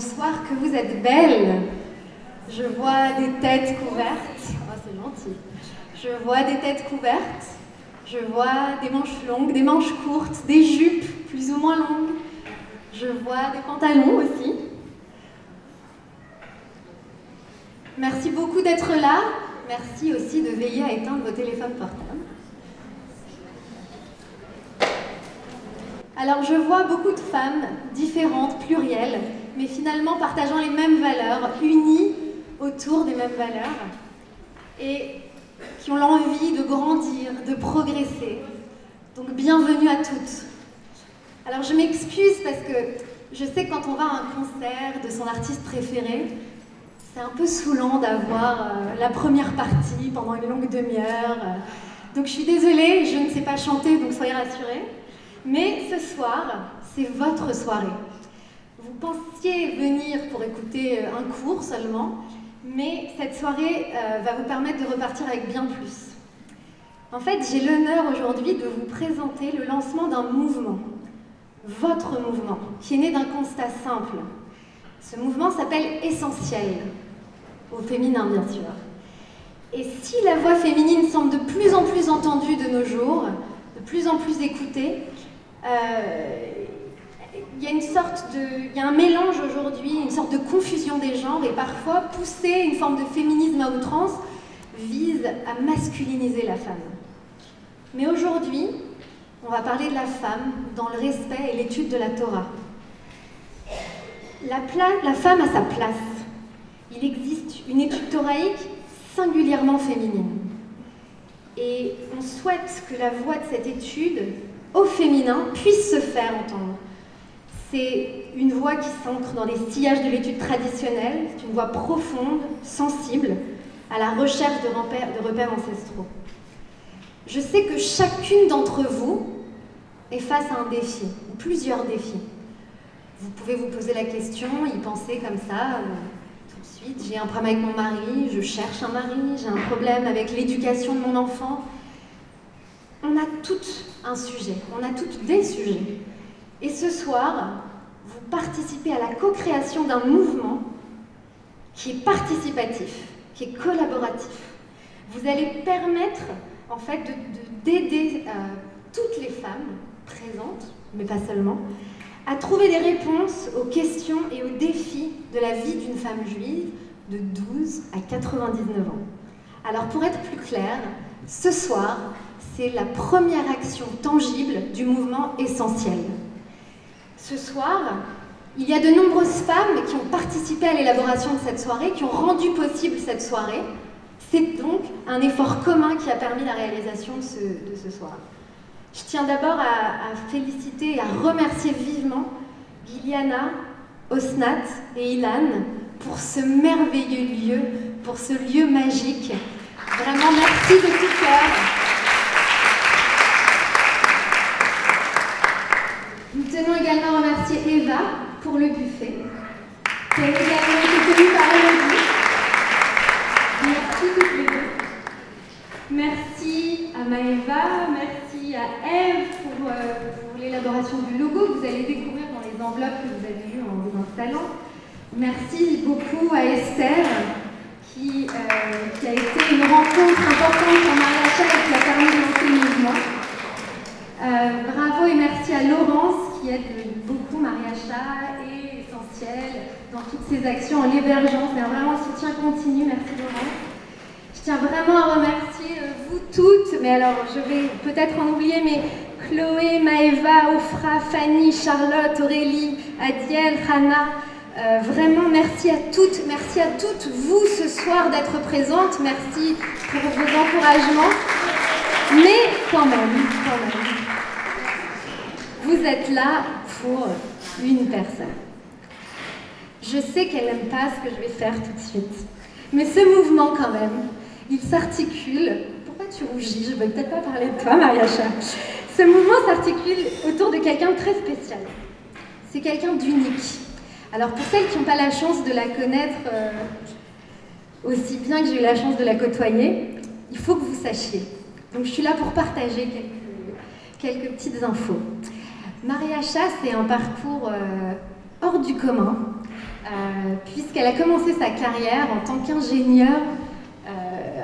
bonsoir, que vous êtes belles. Je vois des têtes couvertes. Oh, c'est gentil. Je vois des têtes couvertes. Je vois des manches longues, des manches courtes, des jupes plus ou moins longues. Je vois des pantalons aussi. Merci beaucoup d'être là. Merci aussi de veiller à éteindre vos téléphones portables. Alors je vois beaucoup de femmes différentes, plurielles, mais finalement partageant les mêmes valeurs, unies autour des mêmes valeurs, et qui ont l'envie de grandir, de progresser. Donc bienvenue à toutes. Alors je m'excuse parce que je sais que quand on va à un concert de son artiste préféré, c'est un peu saoulant d'avoir la première partie pendant une longue demi-heure. Donc je suis désolée, je ne sais pas chanter, donc soyez rassurés. Mais ce soir, c'est votre soirée. Vous pensiez venir pour écouter un cours seulement, mais cette soirée va vous permettre de repartir avec bien plus. En fait, j'ai l'honneur aujourd'hui de vous présenter le lancement d'un mouvement, votre mouvement, qui est né d'un constat simple. Ce mouvement s'appelle Essentiel, au féminin bien sûr. Et si la voix féminine semble de plus en plus entendue de nos jours, de plus en plus écoutée, il y a un mélange aujourd'hui, une sorte de confusion des genres, et parfois pousser une forme de féminisme à outrance vise à masculiniser la femme. Mais aujourd'hui, on va parler de la femme dans le respect et l'étude de la Torah. La femme a sa place. Il existe une étude thoraïque singulièrement féminine. Et on souhaite que la voix de cette étude, au féminin, puisse se faire entendre. C'est une voix qui s'ancre dans les sillages de l'étude traditionnelle, c'est une voix profonde, sensible, à la recherche de repères ancestraux. Je sais que chacune d'entre vous est face à un défi, ou plusieurs défis. Vous pouvez vous poser la question, y penser comme ça, tout de suite. J'ai un problème avec mon mari, je cherche un mari, j'ai un problème avec l'éducation de mon enfant. On a toutes un sujet, on a toutes des sujets. Et ce soir, vous participez à la co-création d'un mouvement qui est participatif, qui est collaboratif. Vous allez permettre, en fait, d'aider toutes les femmes présentes, mais pas seulement, à trouver des réponses aux questions et aux défis de la vie d'une femme juive de 12 à 99 ans. Alors pour être plus clair, ce soir, c'est la première action tangible du mouvement Essentiel. Ce soir, il y a de nombreuses femmes qui ont participé à l'élaboration de cette soirée, qui ont rendu possible cette soirée. C'est donc un effort commun qui a permis la réalisation de ce soir. Je tiens d'abord à féliciter et à remercier vivement Giliana, Osnat et Ilan pour ce merveilleux lieu, pour ce lieu magique. Vraiment, merci de tout cœur. Nous tenons également à remercier Eva pour le buffet, qui a également été tenu par Elodie. Merci toutes les deux. Merci à Maëva, merci à Eve pour l'élaboration du logo que vous allez découvrir dans les enveloppes que vous avez eues en vous installant. Merci beaucoup à Esther qui a été une rencontre importante pour Mariacha et qui a permis de lancer le mouvement. Bravo et merci à Laurence qui aide beaucoup Mariacha et Essentiel dans toutes ses actions en l'hébergeant. C'est vraiment un soutien continu. Merci Laurence. Je tiens vraiment à remercier vous toutes, mais alors je vais peut-être en oublier, mais Chloé, Maëva, Ofra, Fanny, Charlotte, Aurélie, Adiel, Hannah, vraiment merci à toutes vous ce soir d'être présentes, merci pour vos encouragements, mais quand même, vous êtes là pour une personne. Je sais qu'elle n'aime pas ce que je vais faire tout de suite, mais ce mouvement quand même, il s'articule. Pourquoi tu rougis? Je ne vais peut-être pas parler de toi, Mariacha. Ce mouvement s'articule autour de quelqu'un de très spécial. C'est quelqu'un d'unique. Alors pour celles qui n'ont pas la chance de la connaître aussi bien que j'ai eu la chance de la côtoyer, il faut que vous sachiez. Donc je suis là pour partager quelques petites infos. Mariacha, c'est un parcours hors du commun. puisqu'elle a commencé sa carrière en tant qu'ingénieure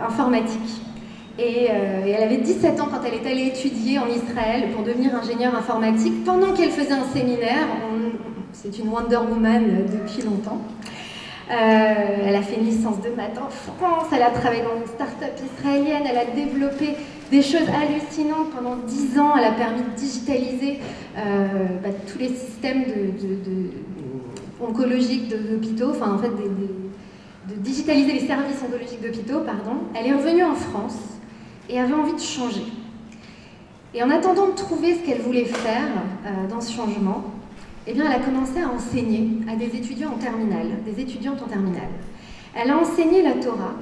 informatique. Et elle avait 17 ans quand elle est allée étudier en Israël pour devenir ingénieure informatique. Pendant qu'elle faisait un séminaire, c'est une Wonder Woman depuis longtemps. Elle a fait une licence de maths en France, elle a travaillé dans une start-up israélienne, elle a développé des choses hallucinantes pendant 10 ans, elle a permis de digitaliser tous les systèmes oncologiques d'hôpitaux, enfin en fait de digitaliser les services oncologiques d'hôpitaux, pardon. Elle est revenue en France et avait envie de changer. Et en attendant de trouver ce qu'elle voulait faire dans ce changement, eh bien, elle a commencé à enseigner à des étudiants en terminale, des étudiantes en terminale. Elle a enseigné la Torah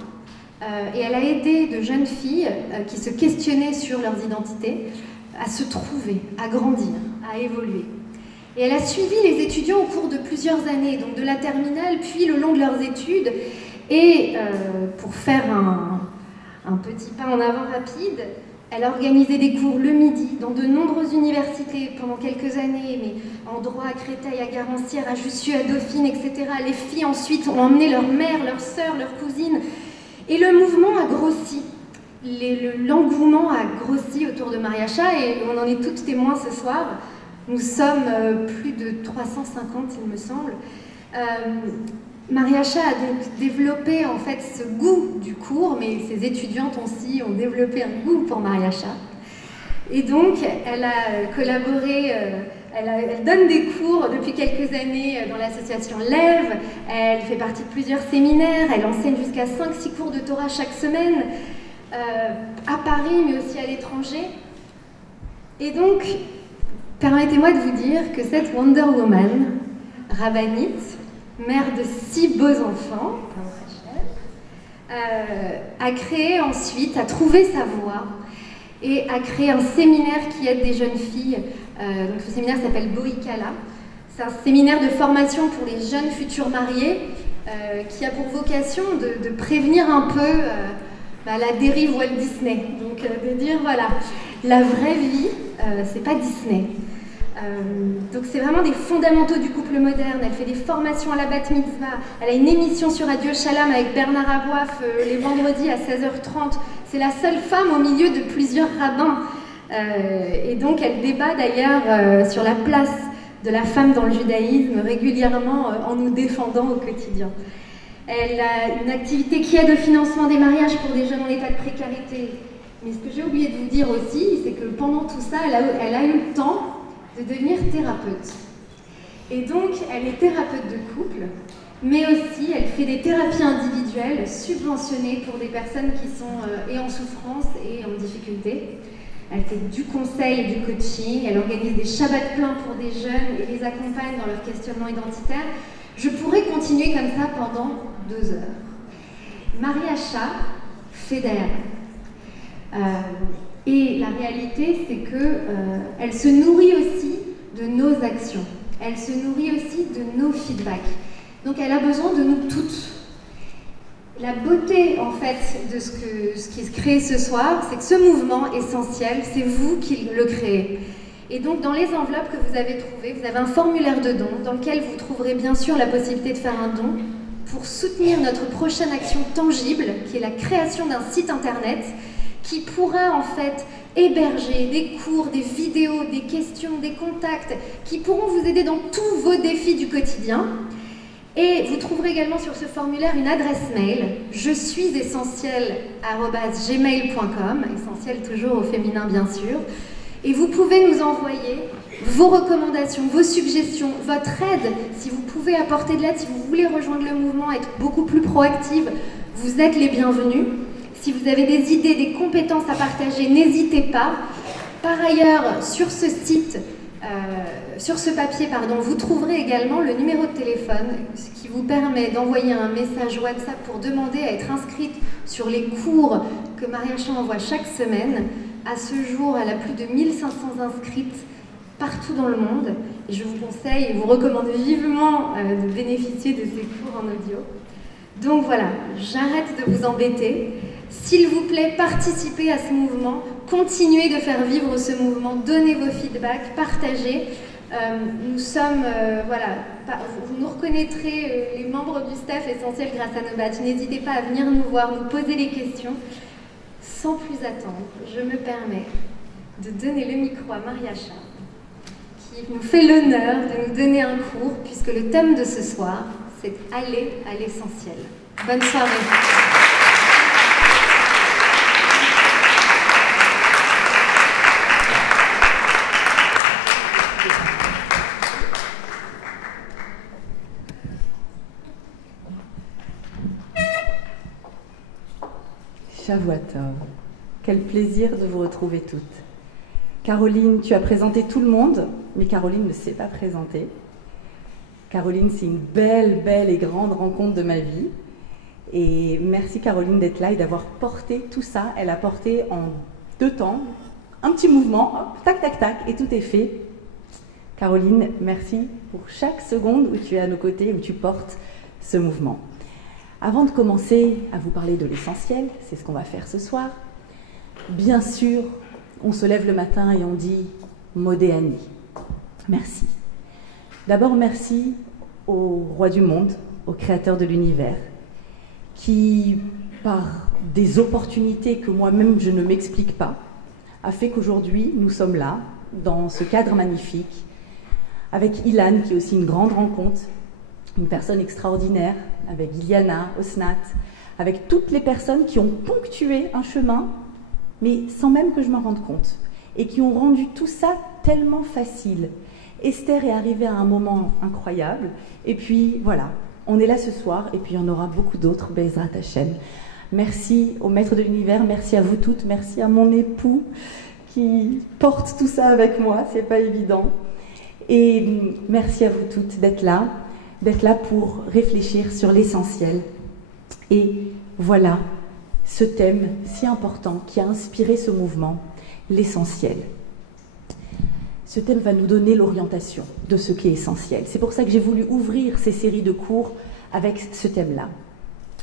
et elle a aidé de jeunes filles qui se questionnaient sur leurs identités à se trouver, à grandir, à évoluer. Et elle a suivi les étudiants au cours de plusieurs années, donc de la terminale, puis le long de leurs études. Et pour faire un petit pas en avant rapide, elle a organisé des cours le midi dans de nombreuses universités pendant quelques années, mais en droit à Créteil, à Garancières, à Jussieu, à Dauphine, etc. Les filles ensuite ont emmené leur mère, leur sœur, leur cousine. Et le mouvement a grossi. L'engouement a grossi autour de Mariacha et on en est toutes témoins ce soir. Nous sommes plus de 350, il me semble. Mariacha a donc développé en fait ce goût du cours, mais ses étudiantes aussi ont développé un goût pour Mariacha. Et donc, elle a collaboré, elle donne des cours depuis quelques années dans l'association Lève, elle fait partie de plusieurs séminaires, elle enseigne jusqu'à 5-6 cours de Torah chaque semaine, à Paris, mais aussi à l'étranger. Et donc, permettez-moi de vous dire que cette Wonder Woman, rabbinite, mère de 6 beaux enfants, a créé ensuite, a trouvé sa voie et a créé un séminaire qui aide des jeunes filles. Donc ce séminaire s'appelle Boïkala. C'est un séminaire de formation pour les jeunes futurs mariés qui a pour vocation de prévenir un peu la dérive Walt Disney. Donc de dire voilà, la vraie vie, c'est pas Disney. Donc c'est vraiment des fondamentaux du couple moderne. Elle fait des formations à la bat mitzvah. Elle a une émission sur Radio Shalom avec Bernard Aboif les vendredis à 16h30. C'est la seule femme au milieu de plusieurs rabbins. Et donc elle débat d'ailleurs sur la place de la femme dans le judaïsme régulièrement en nous défendant au quotidien. Elle a une activité qui aide au financement des mariages pour des jeunes en état de précarité. Mais ce que j'ai oublié de vous dire aussi, c'est que pendant tout ça, elle a eu le temps de devenir thérapeute. Et donc, elle est thérapeute de couple, mais aussi elle fait des thérapies individuelles subventionnées pour des personnes qui sont et en souffrance et en difficulté. Elle fait du conseil et du coaching, elle organise des shabbats pleins pour des jeunes et les accompagne dans leur questionnement identitaire. Je pourrais continuer comme ça pendant 2 heures. Mariacha fédère. Et la réalité, c'est qu'elle se nourrit aussi de nos actions. Elle se nourrit aussi de nos feedbacks. Donc elle a besoin de nous toutes. La beauté, en fait, de ce qui se crée ce soir, c'est que ce mouvement essentiel, c'est vous qui le créez. Et donc, dans les enveloppes que vous avez trouvées, vous avez un formulaire de don dans lequel vous trouverez bien sûr la possibilité de faire un don pour soutenir notre prochaine action tangible, qui est la création d'un site internet qui pourra en fait héberger des cours, des vidéos, des questions, des contacts, qui pourront vous aider dans tous vos défis du quotidien. Et vous trouverez également sur ce formulaire une adresse mail, je suis essentiel@gmail.com, essentiel toujours au féminin bien sûr. Et vous pouvez nous envoyer vos recommandations, vos suggestions, votre aide. Si vous pouvez apporter de l'aide, si vous voulez rejoindre le mouvement, être beaucoup plus proactive, vous êtes les bienvenus. Si vous avez des idées, des compétences à partager, n'hésitez pas. Par ailleurs, sur ce site, sur ce papier, vous trouverez également le numéro de téléphone, ce qui vous permet d'envoyer un message WhatsApp pour demander à être inscrite sur les cours que Mariacha envoie chaque semaine. À ce jour, elle a plus de 1500 inscrites partout dans le monde. Et je vous conseille et vous recommande vivement de bénéficier de ces cours en audio. Donc voilà, j'arrête de vous embêter. S'il vous plaît, participez à ce mouvement, continuez de faire vivre ce mouvement, donnez vos feedbacks, partagez. Nous sommes vous nous reconnaîtrez les membres du staff essentiel grâce à nos badges. N'hésitez pas à venir nous voir, nous poser des questions. Sans plus attendre, je me permets de donner le micro à Maria Char, qui nous fait l'honneur de nous donner un cours, puisque le thème de ce soir, c'est aller à l'essentiel. Bonne soirée. Shavua Tov, quel plaisir de vous retrouver toutes. Caroline, tu as présenté tout le monde, mais Caroline ne s'est pas présentée. Caroline, c'est une belle, belle et grande rencontre de ma vie. Et merci Caroline d'être là et d'avoir porté tout ça. Elle a porté en 2 temps, un petit mouvement, hop, tac, tac, tac, et tout est fait. Caroline, merci pour chaque seconde où tu es à nos côtés, où tu portes ce mouvement. Avant de commencer à vous parler de l'essentiel, c'est ce qu'on va faire ce soir, bien sûr, on se lève le matin et on dit « Modéani ». Merci. D'abord, merci au roi du monde, au créateur de l'univers, qui, par des opportunités que moi-même je ne m'explique pas, a fait qu'aujourd'hui, nous sommes là, dans ce cadre magnifique, avec Ilan, qui est aussi une grande rencontre, une personne extraordinaire, avec Iliana, Osnat, avec toutes les personnes qui ont ponctué un chemin, mais sans même que je m'en rende compte, et qui ont rendu tout ça tellement facile. Esther est arrivée à un moment incroyable, et puis voilà, on est là ce soir, et puis il y en aura beaucoup d'autres, Bezrat Hashem. Merci au maître de l'univers, merci à vous toutes, merci à mon époux qui porte tout ça avec moi, c'est pas évident. Et merci à vous toutes d'être là pour réfléchir sur l'essentiel. Et voilà ce thème si important qui a inspiré ce mouvement, l'essentiel. Ce thème va nous donner l'orientation de ce qui est essentiel. C'est pour ça que j'ai voulu ouvrir ces séries de cours avec ce thème-là.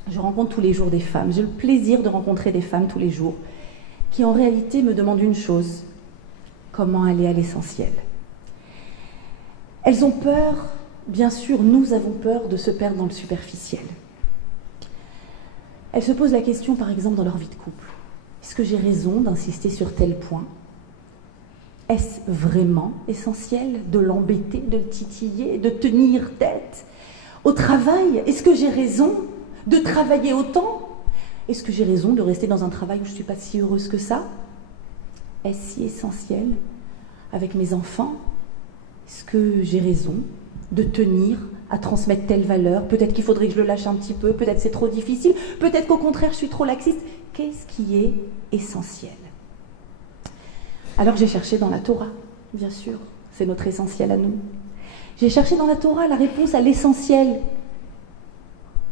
Je rencontre tous les jours des femmes, j'ai le plaisir de rencontrer des femmes tous les jours qui en réalité me demandent une chose: comment aller à l'essentiel. Elles ont peur, bien sûr, nous avons peur de se perdre dans le superficiel. Elles se posent la question, par exemple, dans leur vie de couple. Est-ce que j'ai raison d'insister sur tel point? Est-ce vraiment essentiel de l'embêter, de le titiller, de tenir tête? Au travail, est-ce que j'ai raison de travailler autant? Est-ce que j'ai raison de rester dans un travail où je ne suis pas si heureuse que ça? Est-ce si essentiel avec mes enfants? Est-ce que j'ai raison de tenir à transmettre telle valeur? Peut-être qu'il faudrait que je le lâche un petit peu, peut-être c'est trop difficile, peut-être qu'au contraire je suis trop laxiste. Qu'est-ce qui est essentiel? Alors j'ai cherché dans la Torah, bien sûr, c'est notre essentiel à nous. J'ai cherché dans la Torah la réponse à l'essentiel.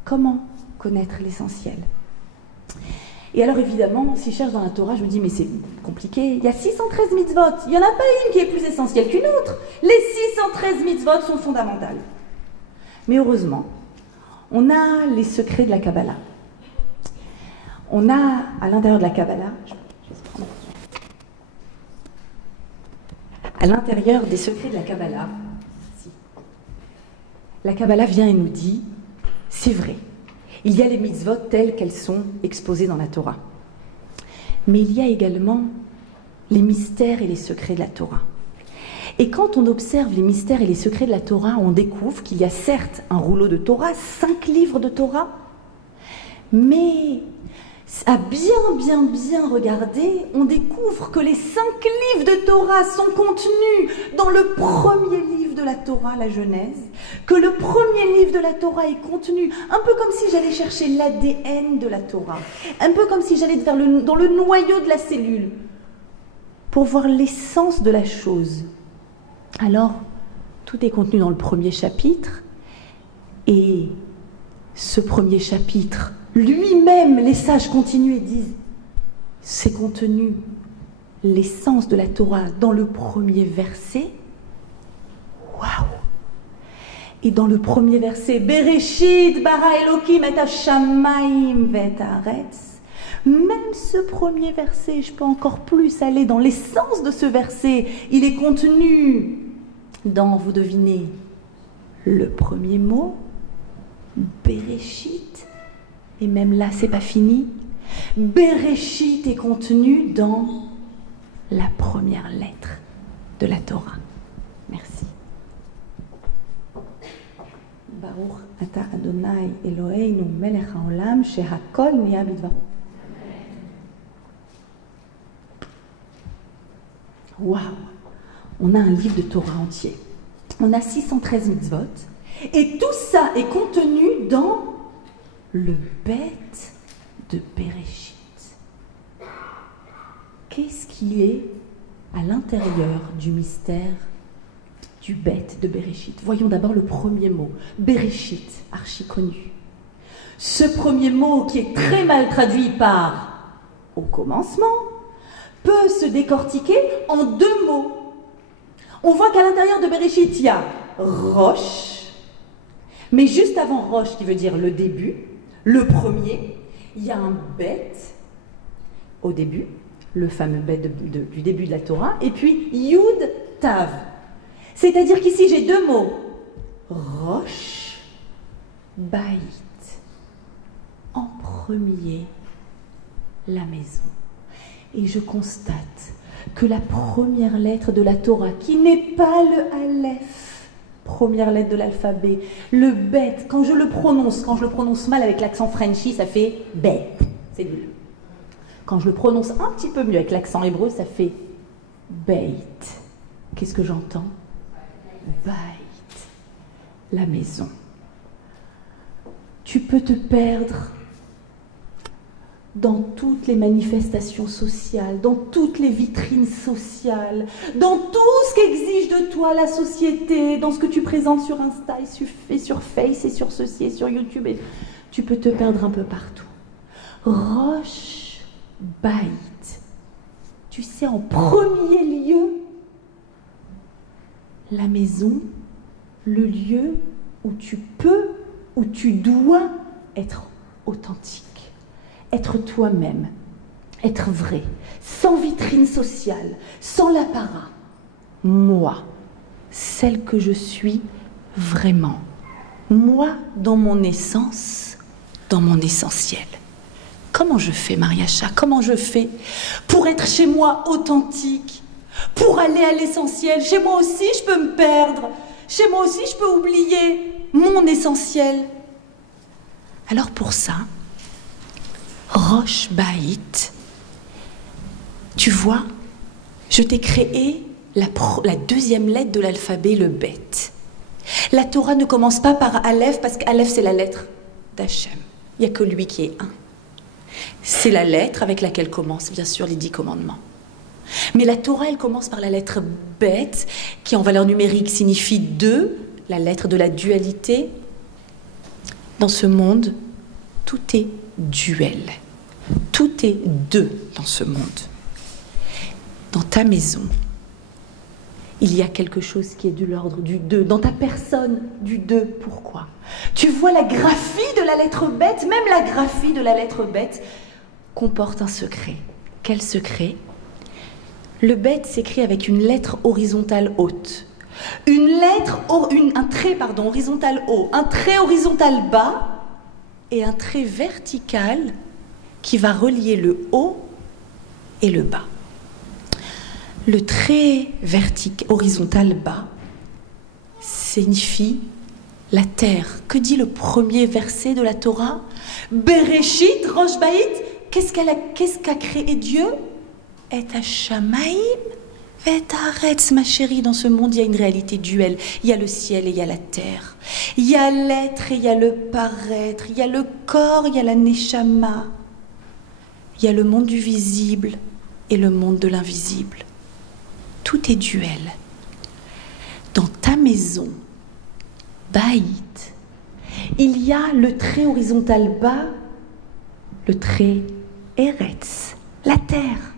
Comment connaître l'essentiel? Et alors évidemment, si je cherche dans la Torah, je me dis mais c'est compliqué, il y a 613 mitzvot, il n'y en a pas une qui est plus essentielle qu'une autre. Les 613 mitzvot sont fondamentales. Mais heureusement, on a les secrets de la Kabbalah. On a à l'intérieur de la Kabbalah, à l'intérieur des secrets de la Kabbalah, la Kabbalah vient et nous dit, c'est vrai, il y a les mitzvot telles qu'elles sont exposées dans la Torah. Mais il y a également les mystères et les secrets de la Torah. Et quand on observe les mystères et les secrets de la Torah, on découvre qu'il y a certes un rouleau de Torah, 5 livres de Torah, mais à bien regarder, on découvre que les 5 livres de Torah sont contenus dans le premier livre de la Torah, la Genèse, que le premier livre de la Torah est contenu, un peu comme si j'allais chercher l'ADN de la Torah, un peu comme si j'allais dans le noyau de la cellule, pour voir l'essence de la chose. Alors, tout est contenu dans le premier chapitre, et ce premier chapitre, lui-même, les sages continuent et disent, c'est contenu l'essence de la Torah dans le premier verset. Waouh! Et dans le premier verset, Bereshit bara Elokim et hashamayim ve'et haaretz. Même ce premier verset, je peux encore plus aller dans l'essence de ce verset. Il est contenu dans, vous devinez, le premier mot, Bereshit, et même là, c'est pas fini. Bereshit est contenu dans la première lettre de la Torah. Merci. Baruch ata Adonai Eloheinu melech haolam shehakol niya bidvaro. Waouh! On a un livre de Torah entier. On a 613 mitzvot. Et tout ça est contenu dans le bête de Bereshit. Qu'est-ce qui est à l'intérieur du mystère du bête de Bereshit? Voyons d'abord le premier mot, Bereshit, archi connu. Ce premier mot qui est très mal traduit par au commencement peut se décortiquer en deux mots. On voit qu'à l'intérieur de Bereshit, il y a Rosh, mais juste avant Rosh, qui veut dire le début, le premier, il y a un bête au début, le fameux bête du début de la Torah, et puis Yud Tav. C'est-à-dire qu'ici, j'ai deux mots. Rosh, Baït. En premier, la maison. Et je constate que la première lettre de la Torah, qui n'est pas le Aleph, première lettre de l'alphabet, le bête, quand je le prononce mal avec l'accent Frenchy, ça fait bête. C'est nul. Quand je le prononce un petit peu mieux avec l'accent hébreu, ça fait Beit. Qu'est-ce que j'entends? Beit. La maison. Tu peux te perdre dans toutes les manifestations sociales, dans toutes les vitrines sociales, dans tout ce qu'exige de toi la société, dans ce que tu présentes sur Insta et sur Face et sur ceci et sur YouTube. Et tu peux te perdre un peu partout. Rosh Baït. Tu sais, en premier lieu, la maison, le lieu où tu peux, où tu dois être authentique. Être toi-même, être vrai, sans vitrine sociale, sans l'apparat. Moi, celle que je suis vraiment. Moi, dans mon essence, dans mon essentiel. Comment je fais, Mariacha? Comment je fais pour être chez moi authentique, pour aller à l'essentiel? Chez moi aussi, je peux me perdre. Chez moi aussi, je peux oublier mon essentiel. Alors pour ça, Rosh Baït, tu vois, je t'ai créé la deuxième lettre de l'alphabet, le bête. La Torah ne commence pas par Aleph, parce qu'Aleph c'est la lettre d'Hachem. Il n'y a que lui qui est un. C'est la lettre avec laquelle commencent bien sûr les 10 commandements. Mais la Torah, elle commence par la lettre bête, qui en valeur numérique signifie 2, la lettre de la dualité. Dans ce monde, tout est duel. Tout est 2 dans ce monde. Dans ta maison, il y a quelque chose qui est de l'ordre du 2. Dans ta personne, du 2. Pourquoi? Tu vois la graphie de la lettre bête, même la graphie de la lettre bête comporte un secret. Quel secret? Le bête s'écrit avec une lettre horizontale haute. Un trait horizontal haut, un trait horizontal bas et un trait vertical qui va relier le haut et le bas. Le trait horizontal bas signifie la terre. Que dit le premier verset de la Torah? Bereshit, Rosh Baït. Qu'est-ce qu'a créé Dieu? Et Hashamaim, et Haaretz, ma chérie. Dans ce monde, il y a une réalité duel. Il y a le ciel et il y a la terre. Il y a l'être et il y a le paraître. Il y a le corps, il y a la neshama. Il y a le monde du visible et le monde de l'invisible. Tout est duel. Dans ta maison, Baït, il y a le trait horizontal bas, le trait Eretz, la terre.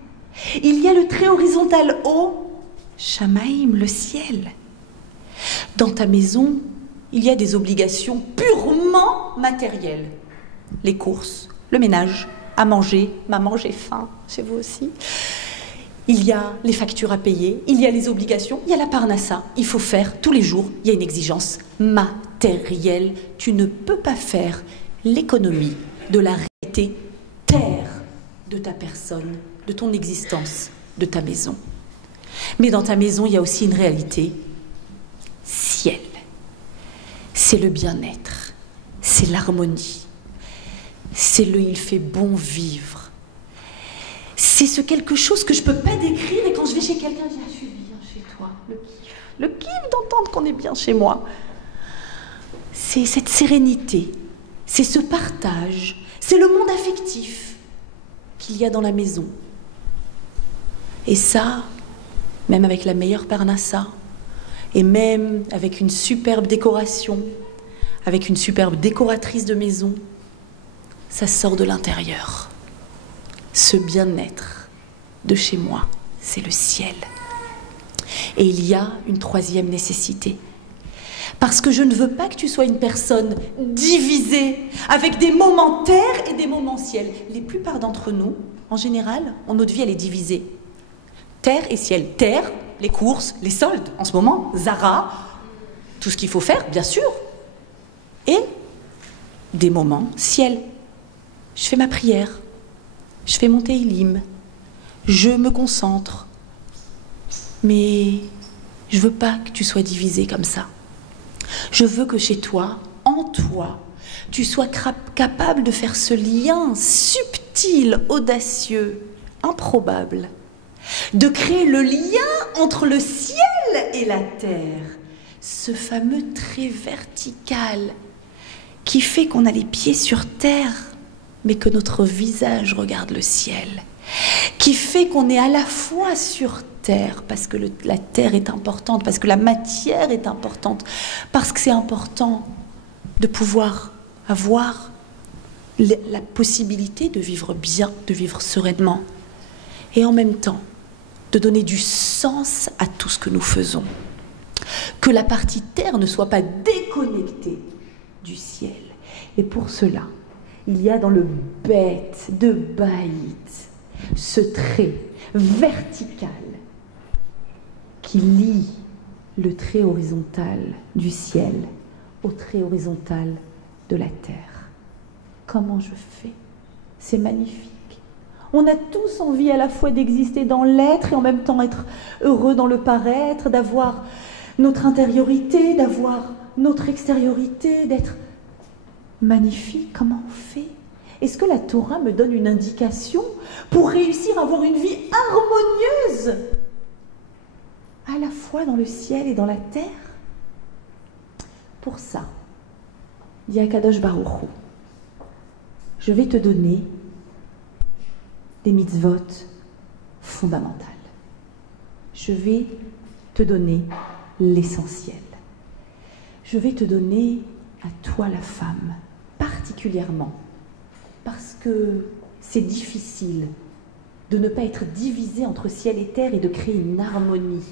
Il y a le trait horizontal haut, Shamaïm, le ciel. Dans ta maison, il y a des obligations purement matérielles. Les courses, le ménage, à manger, maman j'ai faim, chez vous aussi. il y a les factures à payer, il y a les obligations, il y a la parnassa. Il faut faire tous les jours, il y a une exigence matérielle. Tu ne peux pas faire l'économie de la réalité terre de ta personne, de ton existence, de ta maison. Mais dans ta maison, il y a aussi une réalité ciel. C'est le bien-être, c'est l'harmonie, c'est le il fait bon vivre. C'est ce quelque chose que je ne peux pas décrire et quand je vais chez quelqu'un, je dis « Ah, je suis bien chez toi », le kiff d'entendre qu'on est bien chez moi. C'est cette sérénité, c'est ce partage, c'est le monde affectif qu'il y a dans la maison. Et ça, même avec la meilleure parnassa, et même avec une superbe décoration, avec une superbe décoratrice de maison, ça sort de l'intérieur. Ce bien-être de chez moi, c'est le ciel. Et il y a une troisième nécessité. Parce que je ne veux pas que tu sois une personne divisée, avec des moments terre et des moments ciel. La plupart d'entre nous, en général, notre vie, elle est divisée. Terre et ciel. Terre, les courses, les soldes, en ce moment, Zara, tout ce qu'il faut faire, bien sûr. Et des moments ciel. Je fais ma prière. Je fais mon télim, je me concentre, mais je veux pas que tu sois divisé comme ça. Je veux que chez toi, en toi, tu sois capable de faire ce lien subtil, audacieux, improbable, de créer le lien entre le ciel et la terre, ce fameux trait vertical qui fait qu'on a les pieds sur terre, mais que notre visage regarde le ciel, qui fait qu'on est à la fois sur terre, parce que la terre est importante, parce que la matière est importante, parce que c'est important de pouvoir avoir la possibilité de vivre bien, de vivre sereinement, et en même temps de donner du sens à tout ce que nous faisons. Que la partie terre ne soit pas déconnectée du ciel. Et pour cela, il y a dans le bête de Baït ce trait vertical qui lie le trait horizontal du ciel au trait horizontal de la terre. Comment je fais? C'est magnifique. On a tous envie à la fois d'exister dans l'être et en même temps être heureux dans le paraître, d'avoir notre intériorité, d'avoir notre extériorité, d'être magnifique. Comment on fait? Est-ce que la Torah me donne une indication pour réussir à avoir une vie harmonieuse à la fois dans le ciel et dans la terre? Pour ça, dit Akadosh Baruch Hu, je vais te donner des mitzvot fondamentales. Je vais te donner l'essentiel. Je vais te donner à toi la femme, particulièrement, parce que c'est difficile de ne pas être divisé entre ciel et terre et de créer une harmonie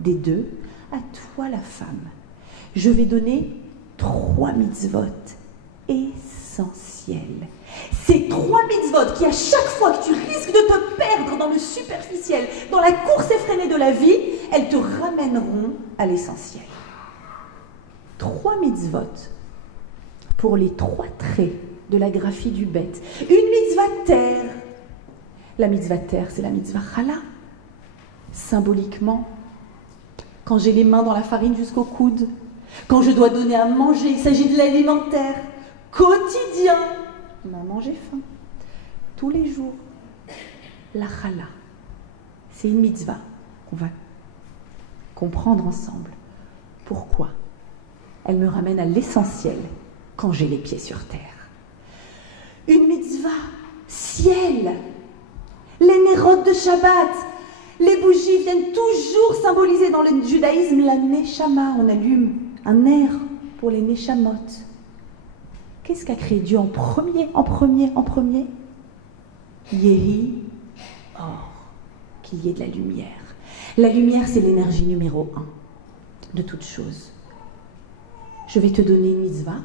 des deux. À toi la femme, je vais donner 3 mitzvot essentiels. Ces 3 mitzvot qui, à chaque fois que tu risques de te perdre dans le superficiel, dans la course effrénée de la vie, elles te ramèneront à l'essentiel. 3 mitzvot pour les 3 traits de la graphie du bête. Une mitzvah terre. La mitzvah terre, c'est la mitzvah challah. Symboliquement, quand j'ai les mains dans la farine jusqu'au coude, quand je dois donner à manger, il s'agit de l'alimentaire quotidien. On a mangé faim tous les jours. La challah, c'est une mitzvah qu'on va comprendre ensemble. Pourquoi? Elle me ramène à l'essentiel quand j'ai les pieds sur terre. Une mitzvah ciel. Les nérotes de Shabbat, les bougies viennent toujours symboliser dans le judaïsme la neshama. On allume un nerf pour les neshamot. Qu'est-ce qu'a créé Dieu en premier? Yehi or, qu'il y ait de la lumière. La lumière, c'est l'énergie numéro 1 de toute chose. Je vais te donner une mitzvah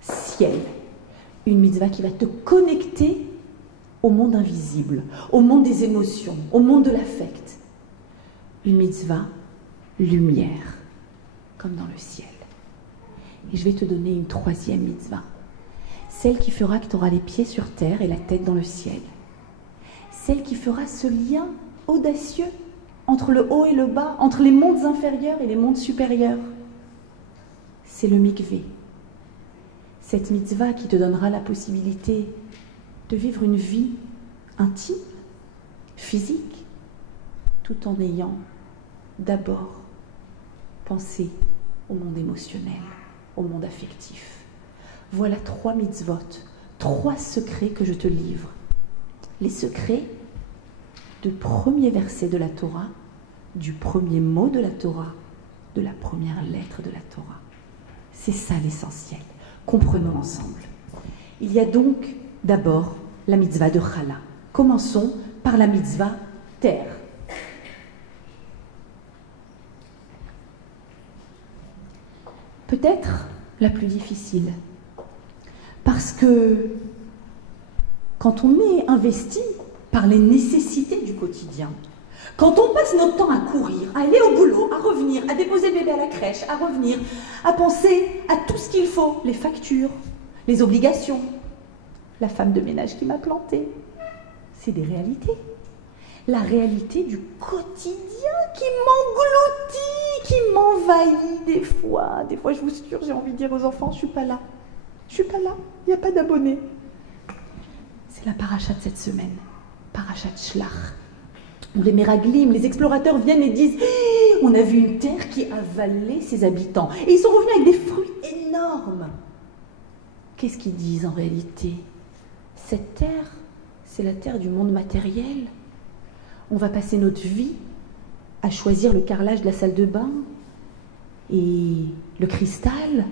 ciel. Une mitzvah qui va te connecter au monde invisible, au monde des émotions, au monde de l'affect. Une mitzvah, lumière, comme dans le ciel. Et je vais te donner une troisième mitzvah, celle qui fera que tu auras les pieds sur terre et la tête dans le ciel. Celle qui fera ce lien audacieux entre le haut et le bas, entre les mondes inférieurs et les mondes supérieurs. C'est le mikvé. Cette mitzvah qui te donnera la possibilité de vivre une vie intime, physique, tout en ayant d'abord pensé au monde émotionnel, au monde affectif. Voilà 3 mitzvot, 3 secrets que je te livre. Les secrets du premier verset de la Torah, du premier mot de la Torah, de la première lettre de la Torah. C'est ça l'essentiel. Comprenons ensemble. Il y a donc d'abord la mitzvah de Chala. Commençons par la mitzvah terre. Peut-être la plus difficile. Parce que quand on est investi par les nécessités du quotidien, quand on passe notre temps à courir, à aller au boulot, à revenir, à déposer le bébé à la crèche, à revenir, à penser à tout ce qu'il faut, les factures, les obligations, la femme de ménage qui m'a plantée, c'est des réalités. La réalité du quotidien qui m'engloutit, qui m'envahit des fois. Des fois, je vous assure, j'ai envie de dire aux enfants, je suis pas là. Je suis pas là, il n'y a pas d'abonnés. C'est la paracha de cette semaine, paracha de Shlach, où les Meraglim, les explorateurs viennent et disent « On a vu une terre qui avalait ses habitants. » Et ils sont revenus avec des fruits énormes. Qu'est-ce qu'ils disent en réalité? Cette terre, c'est la terre du monde matériel. On va passer notre vie à choisir le carrelage de la salle de bain et le cristal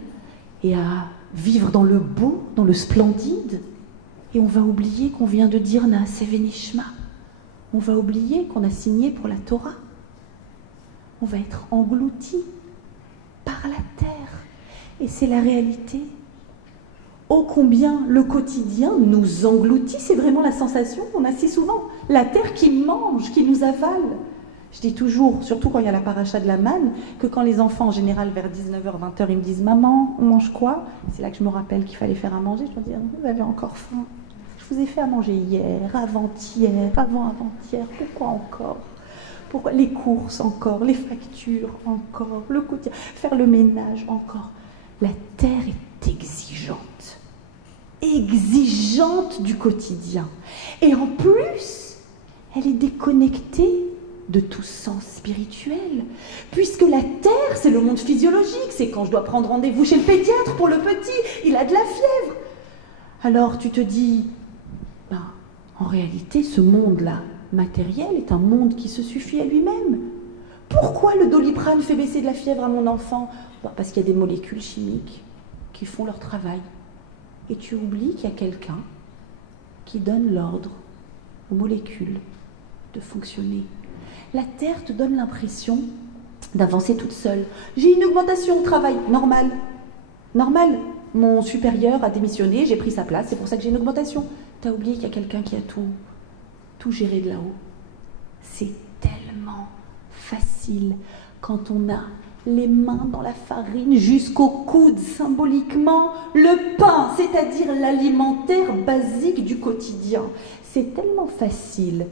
et à vivre dans le beau, dans le splendide. Et on va oublier qu'on vient de dire Naaseh Venishma. On va oublier qu'on a signé pour la Torah. On va être englouti par la terre. Et c'est la réalité. Ô combien le quotidien nous engloutit, c'est vraiment la sensation qu'on a si souvent. La terre qui mange, qui nous avale. Je dis toujours, surtout quand il y a la paracha de la manne, que quand les enfants, en général, vers 19h, 20h, ils me disent « Maman, on mange quoi ?» C'est là que je me rappelle qu'il fallait faire à manger. Je me dis « Vous avez encore faim. Je vous ai fait à manger hier, avant-hier, avant-avant-hier. Pourquoi encore ? Pourquoi les courses encore, les factures encore, le quotidien, faire le ménage encore. » La terre est exigeante du quotidien. Et en plus, elle est déconnectée de tout sens spirituel. Puisque la terre, c'est le monde physiologique, c'est quand je dois prendre rendez-vous chez le pédiatre pour le petit, il a de la fièvre. Alors tu te dis, en réalité, ce monde-là, matériel, est un monde qui se suffit à lui-même. Pourquoi le Doliprane fait baisser de la fièvre à mon enfant ? Parce qu'il y a des molécules chimiques qui font leur travail. Et tu oublies qu'il y a quelqu'un qui donne l'ordre aux molécules de fonctionner. La Terre te donne l'impression d'avancer toute seule. J'ai une augmentation au travail, normal. Normal. Mon supérieur a démissionné, j'ai pris sa place, c'est pour ça que j'ai une augmentation. T'as oublié qu'il y a quelqu'un qui a tout géré de là-haut. C'est tellement facile quand on a les mains dans la farine jusqu'au coude, symboliquement, le pain, c'est-à-dire l'alimentaire basique du quotidien. C'est tellement facile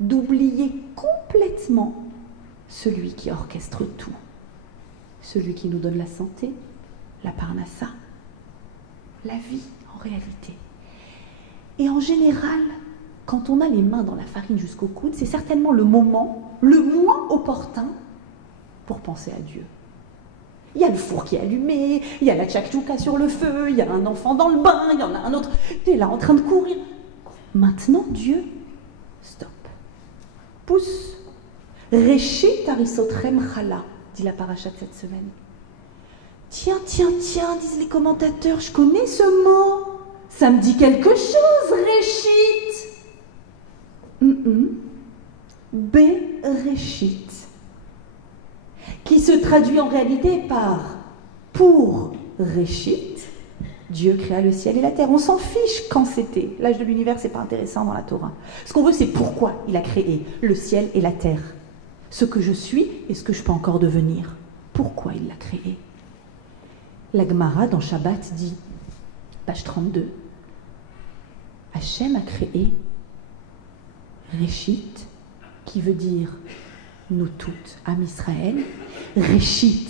d'oublier complètement celui qui orchestre tout, celui qui nous donne la santé, la parnassa, la vie en réalité. Et en général, quand on a les mains dans la farine jusqu'au coude, c'est certainement le moment le moins opportun pour penser à Dieu. Il y a le four qui est allumé, il y a la tchakchouka sur le feu, il y a un enfant dans le bain, il y en a un autre, tu es là en train de courir. Maintenant, Dieu, stop. Pousse. Réchit arisotrem chala, dit la paracha de cette semaine. Tiens, disent les commentateurs, je connais ce mot. Ça me dit quelque chose, réchit. Bereshit, qui se traduit en réalité par pour Réchit Dieu créa le ciel et la terre. On s'en fiche quand c'était. L'âge de l'univers, c'est pas intéressant dans la Torah. Ce qu'on veut, c'est pourquoi il a créé le ciel et la terre. Ce que je suis et ce que je peux encore devenir. Pourquoi il l'a créé? La Gemara dans Shabbat dit, page 32, Hachem a créé Réchit, qui veut dire nous toutes, Am Israël. Réchit,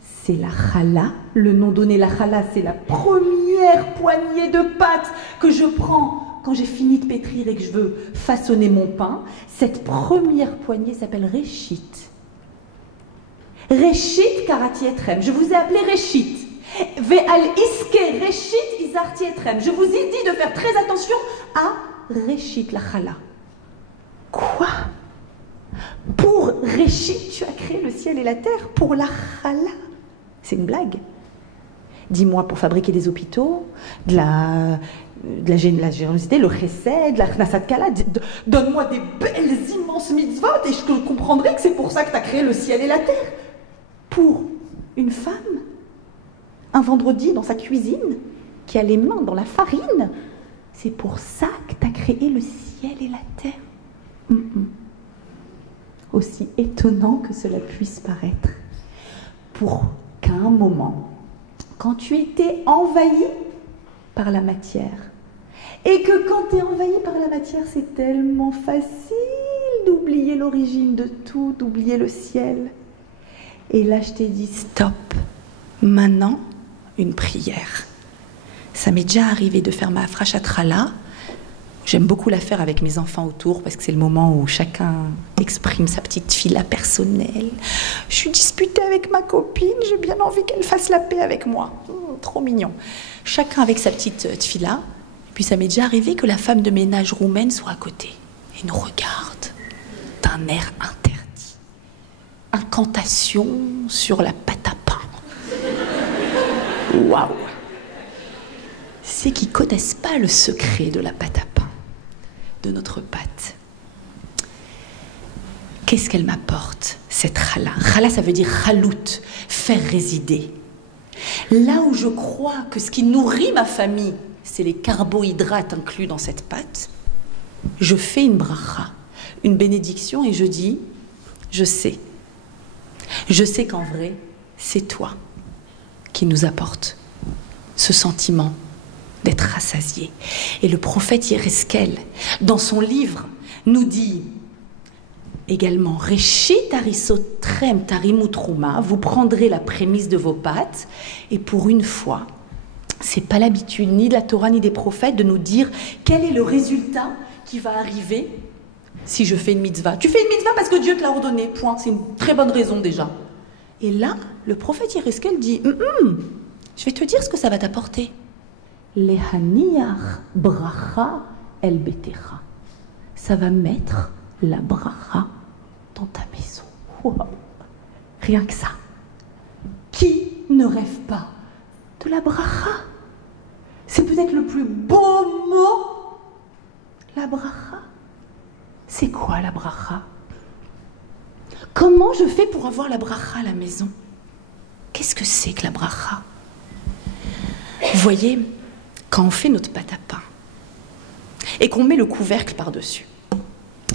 c'est la challah. Le nom donné, la challah, c'est la première poignée de pâte que je prends quand j'ai fini de pétrir et que je veux façonner mon pain. Cette première poignée s'appelle Réchit. Réchit karati etrem. Je vous ai appelé Réchit. Ve'al iske Réchit izarti etrem. Je vous ai dit de faire très attention à Réchit, la challah. Quoi? Pour Réchit, tu as créé le ciel et la terre? Pour la challah? C'est une blague. Dis-moi, pour fabriquer des hôpitaux, de la générosité, le chesed, de la chnasat kala, donne-moi des belles, immenses mitzvot et je comprendrai que c'est pour ça que tu as créé le ciel et la terre. Pour une femme, un vendredi dans sa cuisine, qui a les mains dans la farine, c'est pour ça que tu as créé le ciel et la terre. Aussi étonnant que cela puisse paraître, pour qu'à un moment, quand tu étais envahi par la matière, et que quand tu es envahi par la matière, c'est tellement facile d'oublier l'origine de tout, d'oublier le ciel. Et là, je t'ai dit, stop, maintenant, une prière. Ça m'est déjà arrivé de faire ma frashatrala. J'aime beaucoup la faire avec mes enfants autour parce que c'est le moment où chacun exprime sa petite fila personnelle. Je suis disputée avec ma copine, j'ai bien envie qu'elle fasse la paix avec moi. Trop mignon. Chacun avec sa petite fila. Et puis ça m'est déjà arrivé que la femme de ménage roumaine soit à côté et nous regarde d'un air interdit. Incantation sur la pâte à pain. Waouh! C'est qu'ils ne connaissent pas le secret de la pâte à pain, de notre pâte. Qu'est-ce qu'elle m'apporte, cette challah? Challah, ça veut dire chalout, faire résider. Là où je crois que ce qui nourrit ma famille, c'est les carbohydrates inclus dans cette pâte, je fais une bracha, une bénédiction, et je dis, je sais qu'en vrai, c'est toi qui nous apporte ce sentiment d'être rassasié. Et le prophète Yereskel, dans son livre, nous dit également, Réchit arisotrem tarimut rouma, vous prendrez la prémisse de vos pâtes, et pour une fois, c'est pas l'habitude ni de la Torah ni des prophètes de nous dire quel est le résultat qui va arriver si je fais une mitzvah. Tu fais une mitzvah parce que Dieu te l'a ordonné, point. C'est une très bonne raison déjà. Et là, le prophète Yereskel dit, je vais te dire ce que ça va t'apporter. Lehaniach bracha el betecha. Ça va mettre la bracha dans ta maison. Wow. Rien que ça. Qui ne rêve pas de la bracha? C'est peut-être le plus beau mot. La bracha. C'est quoi la bracha? Comment je fais pour avoir la bracha à la maison? Qu'est-ce que c'est que la bracha? Vous voyez, quand on fait notre pâte à pain et qu'on met le couvercle par-dessus,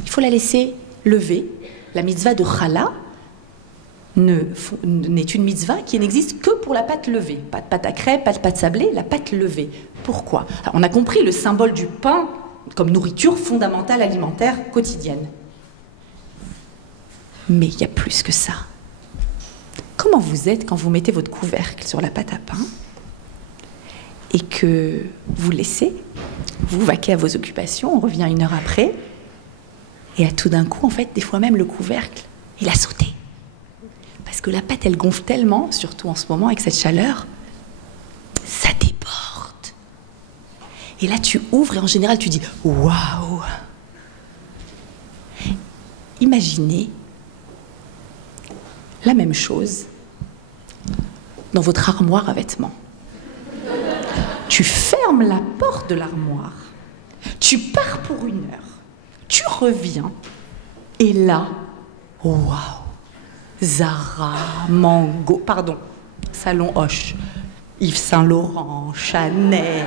il faut la laisser lever. La mitzvah de challah n'est une mitzvah qui n'existe que pour la pâte levée. Pas de pâte à crêpes, pas de pâte sablée, la pâte levée. Pourquoi? Alors, on a compris le symbole du pain comme nourriture fondamentale alimentaire quotidienne. Mais il y a plus que ça. Comment vous êtes quand vous mettez votre couvercle sur la pâte à pain et que vous laissez, vous vaquez à vos occupations, on revient 1 heure après, et à tout d'un coup, en fait, des fois même le couvercle, il a sauté. Parce que la pâte, elle gonfle tellement, surtout en ce moment avec cette chaleur, ça déborde. Et là, tu ouvres et en général, tu dis « Waouh !» Imaginez la même chose dans votre armoire à vêtements. Tu fermes la porte de l'armoire, tu pars pour 1 heure, tu reviens, et là, waouh, Zara, Mango, pardon, Salon Hoche, Yves Saint Laurent, Chanel,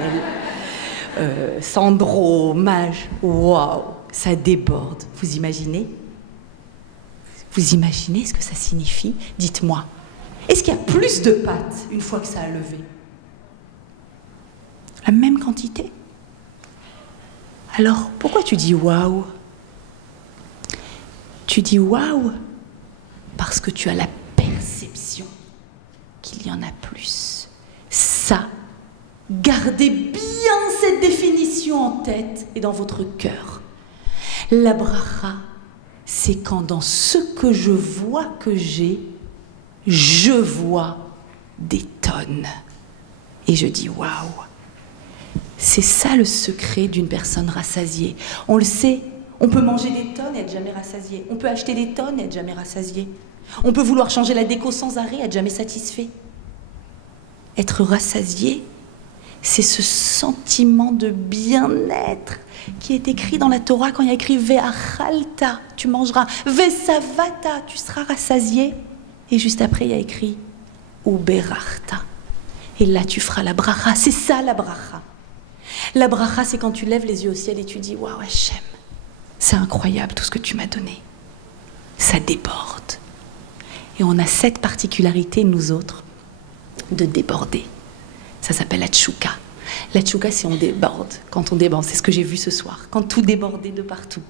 Sandro, Mage. Waouh, ça déborde. Vous imaginez? Vous imaginez ce que ça signifie? Dites-moi, est-ce qu'il y a plus de pâtes une fois que ça a levé? La même quantité? Alors, pourquoi tu dis waouh? Tu dis waouh parce que tu as la perception qu'il y en a plus. Ça, gardez bien cette définition en tête et dans votre cœur. La bracha, c'est quand dans ce que je vois que j'ai, je vois des tonnes. Et je dis waouh. C'est ça le secret d'une personne rassasiée. On le sait, on peut manger des tonnes et être jamais rassasié. On peut acheter des tonnes et être jamais rassasié. On peut vouloir changer la déco sans arrêt et être jamais satisfait. Être rassasié, c'est ce sentiment de bien-être qui est écrit dans la Torah quand il y a écrit Ve'achalta, tu mangeras. Ve'savata, tu seras rassasié. Et juste après, il y a écrit Uberachta. Et là, tu feras la bracha. C'est ça la bracha. La bracha, c'est quand tu lèves les yeux au ciel et tu dis waouh, Hachem, c'est incroyable tout ce que tu m'as donné. Ça déborde. Et on a cette particularité, nous autres, de déborder. Ça s'appelle la tchouka. La tchouka, c'est on déborde. Quand on déborde, c'est ce que j'ai vu ce soir. Quand tout débordait de partout.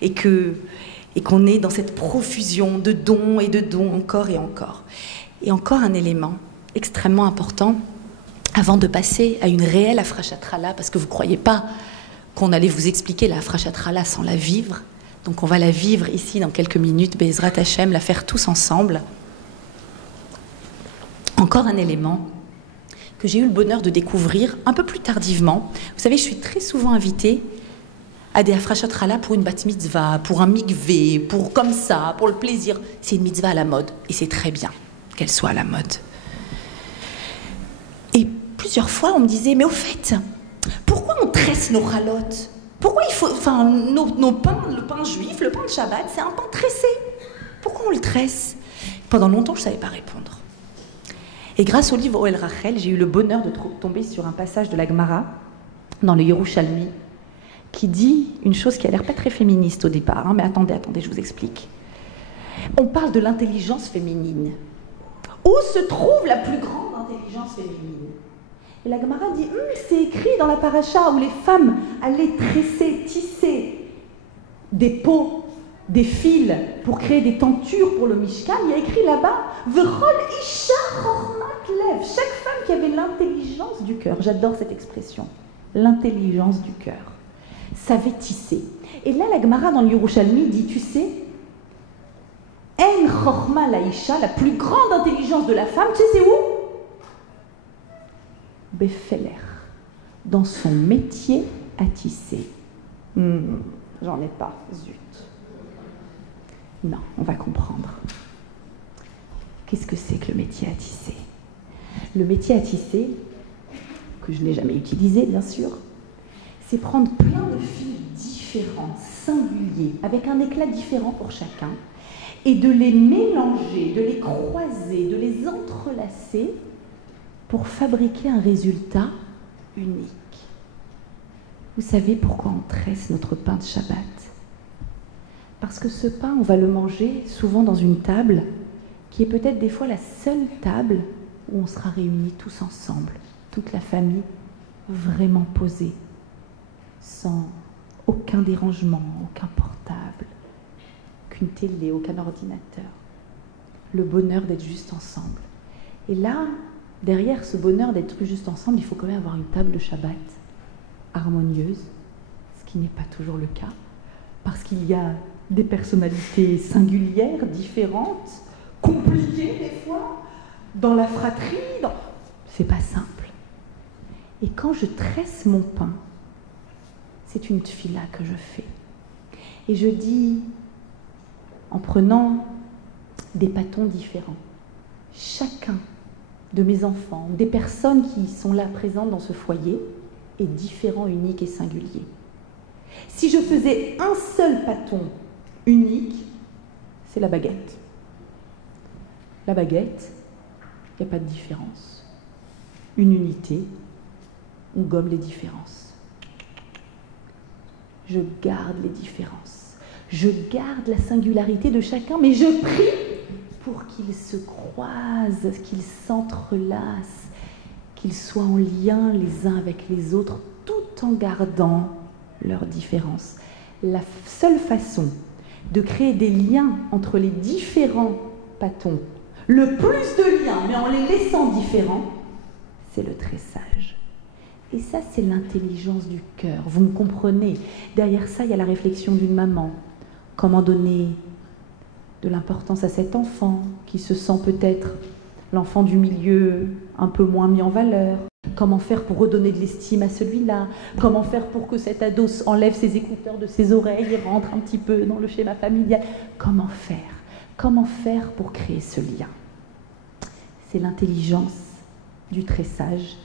Et qu'on est dans cette profusion de dons et de dons encore et encore. Et encore un élément extrêmement important avant de passer à une réelle afrashatrala, parce que vous ne croyez pas qu'on allait vous expliquer la afrashatrala sans la vivre. Donc on va la vivre ici dans quelques minutes, Be'ezrat Hashem, la faire tous ensemble. Encore un élément que j'ai eu le bonheur de découvrir un peu plus tardivement. Vous savez, je suis très souvent invitée à des afrashatrala pour une bat mitzvah, pour un mikvé, pour comme ça, pour le plaisir. C'est une mitzvah à la mode, et c'est très bien qu'elle soit à la mode. Et plusieurs fois, on me disait, mais au fait, pourquoi on tresse nos chalotes? Pourquoi il faut, enfin, nos pains, le pain juif, le pain de Shabbat, c'est un pain tressé. Pourquoi on le tresse? Pendant longtemps, je ne savais pas répondre. Et grâce au livre Ohel Rachel, j'ai eu le bonheur de tomber sur un passage de la Gemara, dans le Yerushalmi, qui dit une chose qui a l'air pas très féministe au départ, hein, mais attendez, je vous explique. On parle de l'intelligence féminine. Où se trouve la plus grande intelligence féminine? Et la Gemara dit, c'est écrit dans la paracha où les femmes allaient tresser, tisser des peaux, des fils pour créer des tentures pour le Mishkan. Il y a écrit là-bas, V'chol isha chochmat lev. Chaque femme qui avait l'intelligence du cœur, j'adore cette expression, l'intelligence du cœur, savait tisser. Et là, la Gemara dans le Yerushalmi dit, tu sais, En chochma la isha, la plus grande intelligence de la femme, tu sais c'est où? Befeler, dans son métier à tisser. J'en ai pas, zut. Non, on va comprendre. Qu'est-ce que c'est que le métier à tisser? Le métier à tisser, que je n'ai jamais utilisé bien sûr, c'est prendre plein de fils différents, singuliers, avec un éclat différent pour chacun, et de les mélanger, de les croiser, de les entrelacer pour fabriquer un résultat unique. Vous savez pourquoi on tresse notre pain de Shabbat? Parce que ce pain, on va le manger souvent dans une table qui est peut-être des fois la seule table où on sera réunis tous ensemble, toute la famille, vraiment posée, sans aucun dérangement, aucun portable, aucune télé, aucun ordinateur. Le bonheur d'être juste ensemble. Et là, derrière ce bonheur d'être juste ensemble, il faut quand même avoir une table de Shabbat harmonieuse, ce qui n'est pas toujours le cas, parce qu'il y a des personnalités singulières, différentes, compliquées des fois, dans la fratrie, c'est pas simple. Et quand je tresse mon pain, c'est une tfila que je fais. Et je dis, en prenant des pâtons différents, chacun de mes enfants, des personnes qui sont là présentes dans ce foyer, est différent, unique et singulier. Si je faisais un seul pâton unique, c'est la baguette. La baguette, il n'y a pas de différence. une unité, on gomme les différences. Je garde les différences. Je garde la singularité de chacun, mais je prie pour qu'ils se croisent, qu'ils s'entrelacent, qu'ils soient en lien les uns avec les autres, tout en gardant leurs différences. La seule façon de créer des liens entre les différents pâtons, le plus de liens, mais en les laissant différents, c'est le tressage. Et ça, c'est l'intelligence du cœur. Vous me comprenez? Derrière ça, il y a la réflexion d'une maman. Comment donner de l'importance à cet enfant qui se sent peut-être l'enfant du milieu un peu moins mis en valeur? Comment faire pour redonner de l'estime à celui-là? Comment faire pour que cet ado enlève ses écouteurs de ses oreilles et rentre un petit peu dans le schéma familial? Comment faire? Comment faire pour créer ce lien? C'est l'intelligence du tressage,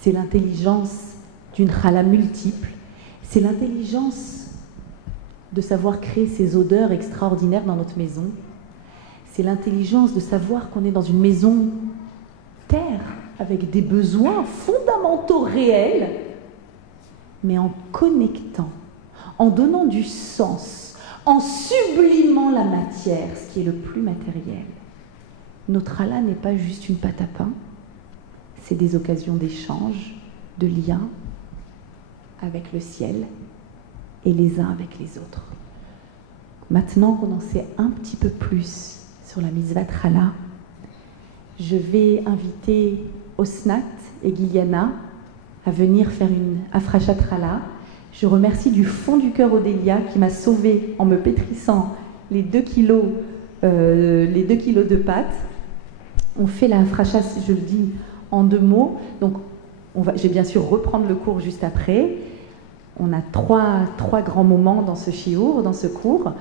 c'est l'intelligence d'une chala multiple, c'est l'intelligence de savoir créer ces odeurs extraordinaires dans notre maison, c'est l'intelligence de savoir qu'on est dans une maison terre, avec des besoins fondamentaux réels, mais en connectant, en donnant du sens, en sublimant la matière, ce qui est le plus matériel. Notre Allah n'est pas juste une pâte à pain, c'est des occasions d'échange, de lien avec le ciel et les uns avec les autres. Maintenant qu'on en sait un petit peu plus sur la mitzvah Chala, je vais inviter Osnat et Giliana à venir faire une Afrashat Chala. Je remercie du fond du cœur Odélia qui m'a sauvée en me pétrissant les 2 kilos de pâtes. On fait la Afrashat, je le dis en 2 mots. Donc, je vais bien sûr reprendre le cours juste après. On a trois grands moments dans ce shiur, dans ce cours.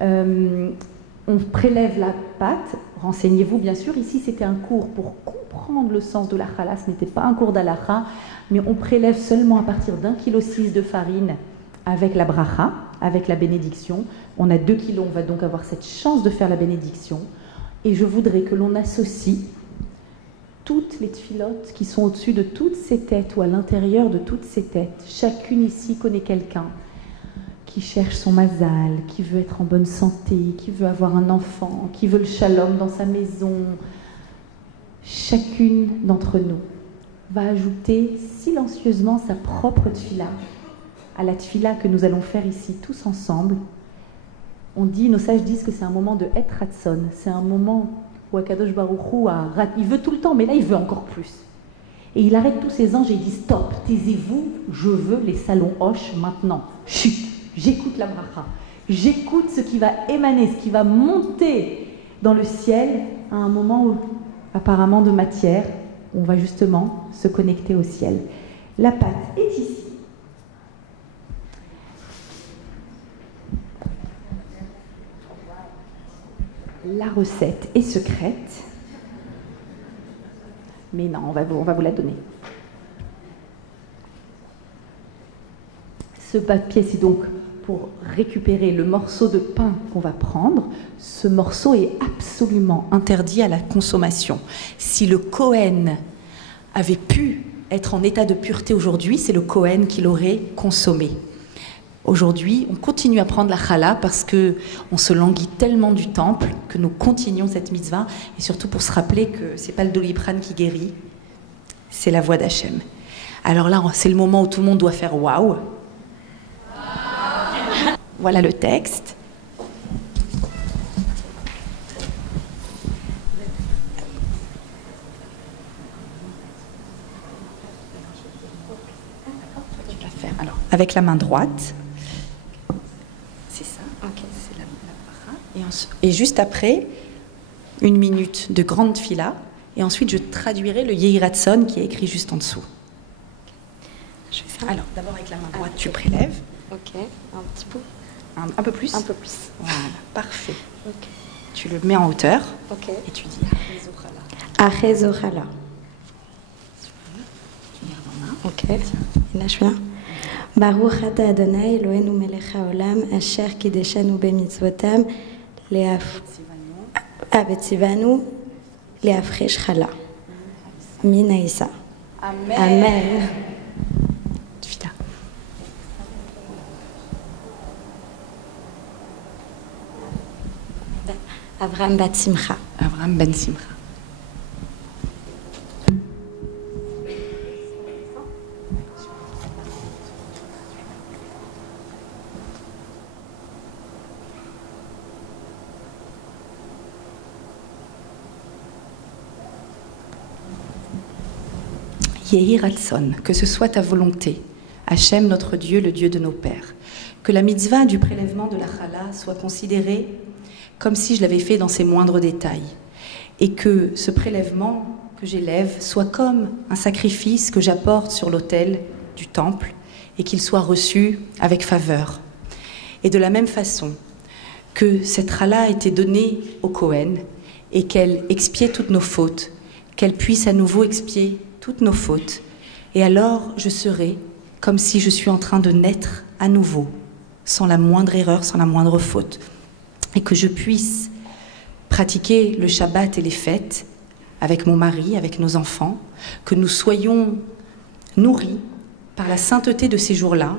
On prélève la pâte. Renseignez-vous bien sûr. Ici, c'était un cours pour comprendre le sens de la chala. Ce n'était pas un cours d'halakha, mais on prélève seulement à partir d'1,6 kg de farine avec la bracha, avec la bénédiction. On a 2 kilos, on va donc avoir cette chance de faire la bénédiction. Et je voudrais que l'on associe toutes les tfilotes qui sont au-dessus de toutes ces têtes ou à l'intérieur de toutes ces têtes. Chacune ici connaît quelqu'un qui cherche son mazal, qui veut être en bonne santé, qui veut avoir un enfant, qui veut le shalom dans sa maison. Chacune d'entre nous va ajouter silencieusement sa propre tfila à la tfila que nous allons faire ici tous ensemble. On dit, nos sages disent que c'est un moment de et ratson, c'est un moment où Akadosh Baruch Hu il veut tout le temps, mais là il veut encore plus. Et il arrête tous ses anges et il dit stop, taisez-vous, je veux les salons Hoche maintenant. Chut, j'écoute la bracha, j'écoute ce qui va émaner, ce qui va monter dans le ciel à un moment où, apparemment de matière, on va justement se connecter au ciel. La pâte est ici. La recette est secrète, mais non, on va vous la donner. Ce papier, c'est donc pour récupérer le morceau de pain qu'on va prendre. Ce morceau est absolument interdit à la consommation. Si le Kohen avait pu être en état de pureté aujourd'hui, c'est le Kohen qui l'aurait consommé. Aujourd'hui, on continue à prendre la chala parce qu'on se languit tellement du temple que nous continuons cette mitzvah, et surtout pour se rappeler que ce n'est pas le doliprane qui guérit, c'est la voix d'Hachem. Alors là, c'est le moment où tout le monde doit faire waouh. Voilà le texte. Tu vas faire alors avec la main droite. C'est ça. Ok. C'est la bracha. Et juste après, 1 minute de grande fila. Et ensuite, je traduirai le Yehi Ratson qui est écrit juste en dessous. Je fais ça. Alors, d'abord avec la main droite, tu prélèves. Ok. Un petit peu. Un peu plus. Un peu plus. Voilà. Parfait. Ok. Tu le mets en hauteur. Ok. Et tu dis Achez Ochala. Tu gardes en main. Ok. Et là, je viens. Baruch ata Adonai Eloheinu melech haolam asher kideshanu bemitzvotam betzivanu leafresh chala min haïssa. Amen. Amen. Tfila. Avraham Bat Simcha. Avraham Ben Simcha. Yehi Ratson, que ce soit ta volonté, Hachem notre Dieu, le Dieu de nos pères, que la mitzvah du prélèvement de la chala soit considérée comme si je l'avais fait dans ses moindres détails, et que ce prélèvement que j'élève soit comme un sacrifice que j'apporte sur l'autel du temple et qu'il soit reçu avec faveur. Et de la même façon que cette chala a été donnée au Kohen et qu'elle expiait toutes nos fautes, qu'elle puisse à nouveau expier toutes nos fautes, et alors je serai comme si je suis en train de naître à nouveau, sans la moindre erreur, sans la moindre faute, et que je puisse pratiquer le Shabbat et les fêtes avec mon mari, avec nos enfants, que nous soyons nourris par la sainteté de ces jours-là,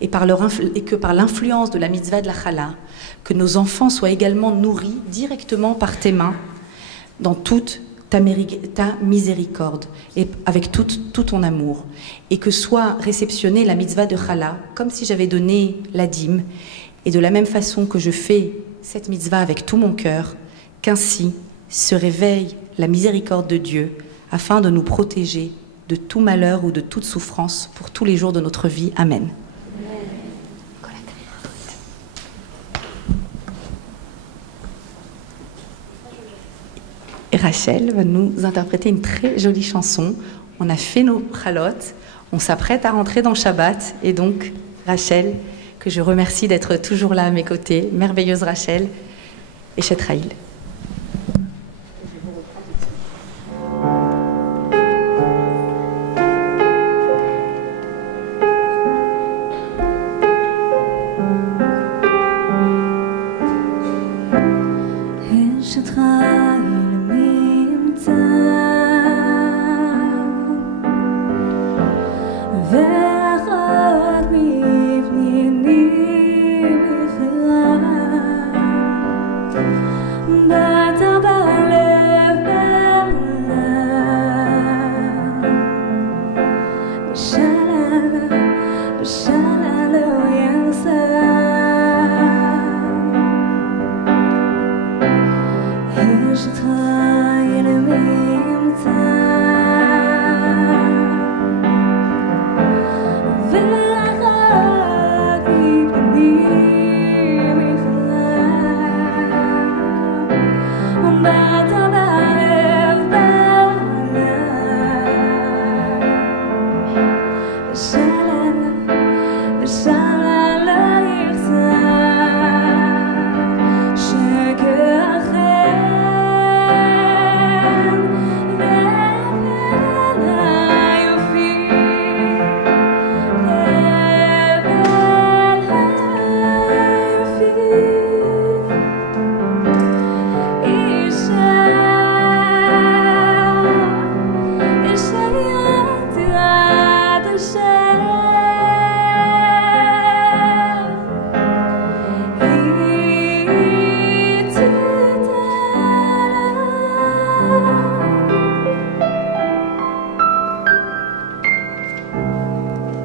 et que par l'influence de la mitzvah de la chala, que nos enfants soient également nourris directement par tes mains, dans toute ta miséricorde et avec tout ton amour, et que soit réceptionnée la mitzvah de chala comme si j'avais donné la dîme, et de la même façon que je fais cette mitzvah avec tout mon cœur, qu'ainsi se réveille la miséricorde de Dieu afin de nous protéger de tout malheur ou de toute souffrance pour tous les jours de notre vie. Amen. Et Rachel va nous interpréter une très jolie chanson. On a fait nos chalotes, on s'apprête à rentrer dans Shabbat, et donc Rachel, que je remercie d'être toujours là à mes côtés, merveilleuse Rachel, et Shetraïl.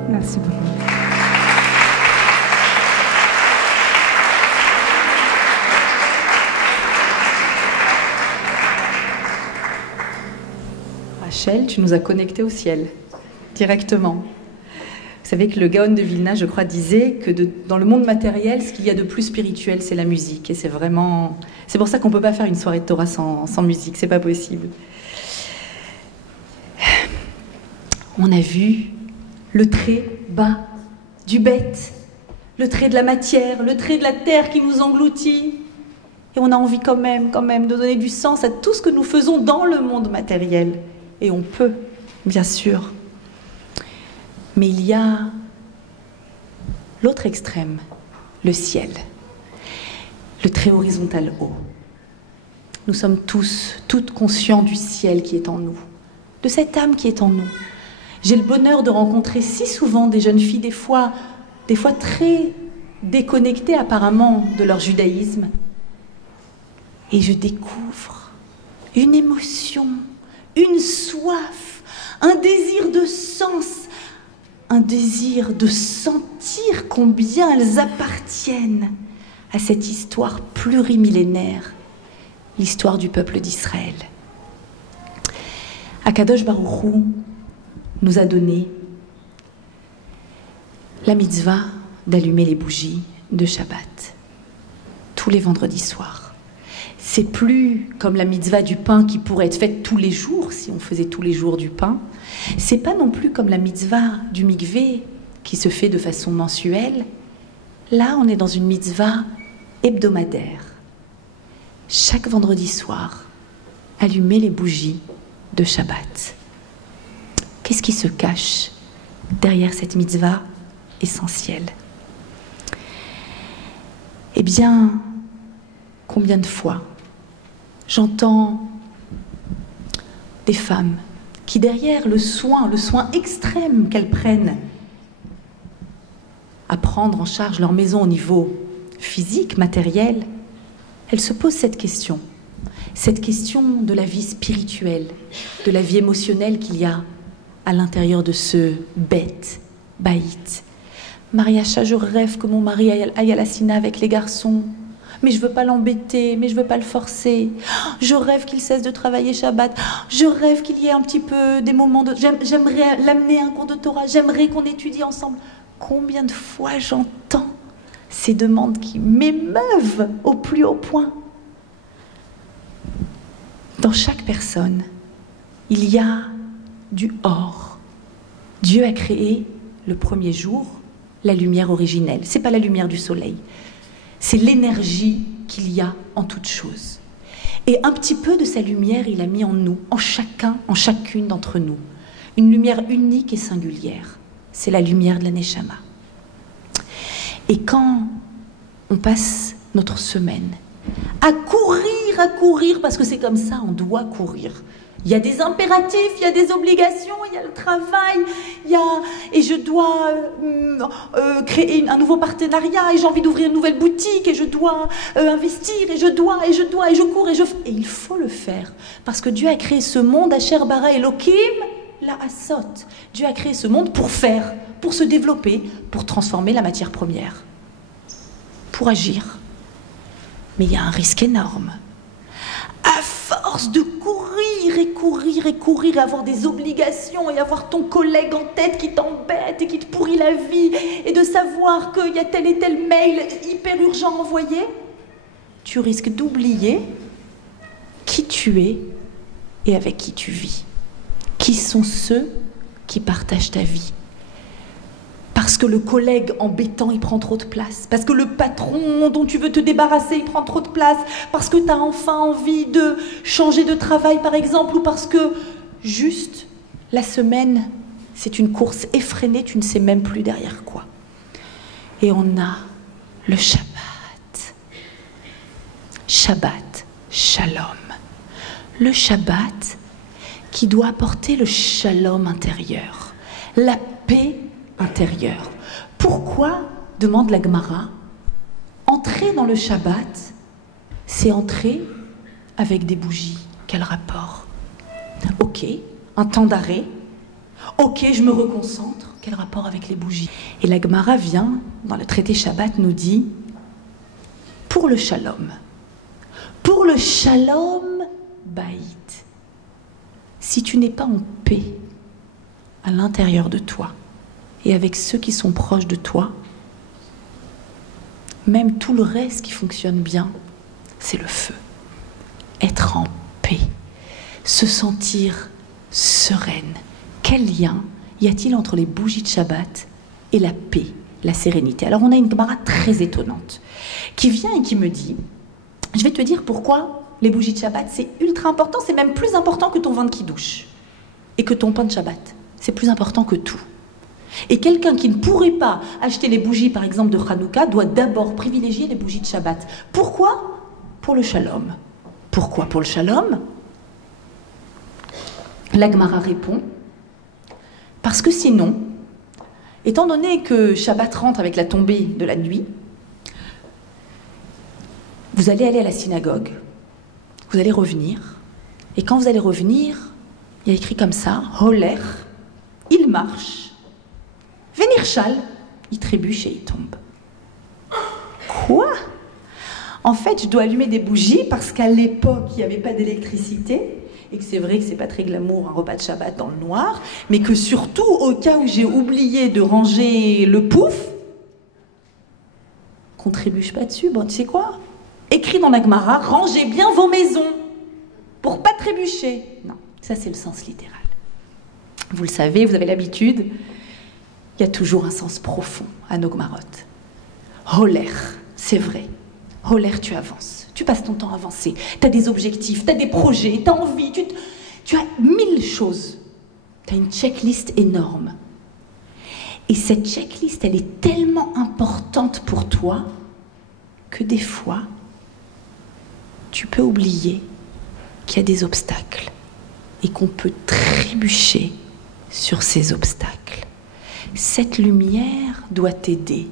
Merci beaucoup. Rachel, tu nous as connectés au ciel, directement. Vous savez que le Gaon de Vilna, je crois, disait que dans le monde matériel, ce qu'il y a de plus spirituel, c'est la musique. Et c'est pour ça qu'on ne peut pas faire une soirée de Torah sans musique, c'est pas possible. On a vu le trait bas du bête, le trait de la matière, le trait de la terre qui nous engloutit. Et on a envie quand même de donner du sens à tout ce que nous faisons dans le monde matériel. Et on peut, bien sûr. Mais il y a l'autre extrême, le ciel, le trait horizontal haut. Nous sommes toutes conscients du ciel qui est en nous, de cette âme qui est en nous. J'ai le bonheur de rencontrer si souvent des jeunes filles, des fois très déconnectées apparemment de leur judaïsme. Et je découvre une émotion, une soif, un désir de sens, un désir de sentir combien elles appartiennent à cette histoire plurimillénaire, l'histoire du peuple d'Israël. Akadosh Baruch Hu nous a donné la mitzvah d'allumer les bougies de Shabbat tous les vendredis soirs. C'est plus comme la mitzvah du pain qui pourrait être faite tous les jours si on faisait tous les jours du pain. C'est pas non plus comme la mitzvah du mikvé qui se fait de façon mensuelle. Là, on est dans une mitzvah hebdomadaire. Chaque vendredi soir, allumer les bougies de Shabbat. Qu'est-ce qui se cache derrière cette mitzvah essentielle? Eh bien, combien de fois j'entends des femmes qui, derrière le soin extrême qu'elles prennent à prendre en charge leur maison au niveau physique, matériel, elles se posent cette question de la vie spirituelle, de la vie émotionnelle qu'il y a à l'intérieur de ce bête, baït. Mariacha, je rêve que mon mari aille à la sina avec les garçons. Mais je veux pas l'embêter, mais je veux pas le forcer. Je rêve qu'il cesse de travailler Shabbat. Je rêve qu'il y ait un petit peu des moments de... J'aimerais l'amener à un cours de Torah. J'aimerais qu'on étudie ensemble. Combien de fois j'entends ces demandes qui m'émeuvent au plus haut point. Dans chaque personne, il y a du or. Dieu a créé le premier jour la lumière originelle. C'est pas la lumière du soleil. C'est l'énergie qu'il y a en toute chose. Et un petit peu de sa lumière, il a mis en nous, en chacun, en chacune d'entre nous. Une lumière unique et singulière. C'est la lumière de la Neshama. Et quand on passe notre semaine à courir, parce que c'est comme ça, on doit courir. Il y a des impératifs, il y a des obligations, il y a le travail, et je dois créer un nouveau partenariat, et j'ai envie d'ouvrir une nouvelle boutique, et je dois investir, et je cours, et il faut le faire. Parce que Dieu a créé ce monde, Asher bara Elohim la asot. Dieu a créé ce monde pour faire, pour se développer, pour transformer la matière première, pour agir. Mais il y a un risque énorme. À force de courir, et avoir des obligations, et avoir ton collègue en tête qui t'embête et qui te pourrit la vie, et de savoir qu'il y a tel et tel mail hyper urgent envoyé, tu risques d'oublier qui tu es et avec qui tu vis. Qui sont ceux qui partagent ta vie? Parce que le collègue embêtant, il prend trop de place. Parce que le patron dont tu veux te débarrasser, il prend trop de place. Parce que tu as enfin envie de changer de travail, par exemple. Ou parce que, juste, la semaine, c'est une course effrénée, tu ne sais même plus derrière quoi. Et on a le Shabbat. Shabbat, Shalom. Le Shabbat qui doit apporter le Shalom intérieur. La paix intérieur. Pourquoi, demande la Gemara, entrer dans le Shabbat, c'est entrer avec des bougies. Quel rapport? Ok, un temps d'arrêt. Ok, je me reconcentre. Quel rapport avec les bougies? Et la Gemara vient, dans le traité Shabbat, nous dit, pour le Shalom Baït, si tu n'es pas en paix à l'intérieur de toi, et avec ceux qui sont proches de toi, même tout le reste qui fonctionne bien, c'est le feu. Être en paix, se sentir sereine. Quel lien y a-t-il entre les bougies de Shabbat et la paix, la sérénité? Alors on a une Gemara très étonnante qui vient et qui me dit, je vais te dire pourquoi les bougies de Shabbat c'est ultra important, c'est même plus important que ton vin de kidouche et que ton pain de Shabbat. C'est plus important que tout. Et quelqu'un qui ne pourrait pas acheter les bougies, par exemple, de Hanouka, doit d'abord privilégier les bougies de Shabbat. Pourquoi? Pour le Shalom. Pourquoi pour le Shalom? La Gemara répond, Parce que sinon, étant donné que Shabbat rentre avec la tombée de la nuit, vous allez aller à la synagogue, vous allez revenir, et quand vous allez revenir, il y a écrit comme ça, Holer, il marche, Venir Shal, il trébuche et il tombe. Quoi? En fait, je dois allumer des bougies parce qu'à l'époque, il n'y avait pas d'électricité, et que c'est vrai que c'est pas très glamour un repas de Shabbat dans le noir, mais que surtout, au cas où j'ai oublié de ranger le pouf, qu'on trébuche pas dessus, bon, tu sais quoi? Écrit dans la Gemara, rangez bien vos maisons pour pas trébucher. Non, ça c'est le sens littéral. Vous le savez, vous avez l'habitude, il y a toujours un sens profond à nos Gemarot. Holer, c'est vrai. Holer, tu avances. Tu passes ton temps à avancer. Tu as des objectifs, tu as des projets, tu as envie, tu as 1000 choses. Tu as une checklist énorme. Et cette checklist, elle est tellement importante pour toi que des fois, tu peux oublier qu'il y a des obstacles et qu'on peut trébucher sur ces obstacles. Cette lumière doit t'aider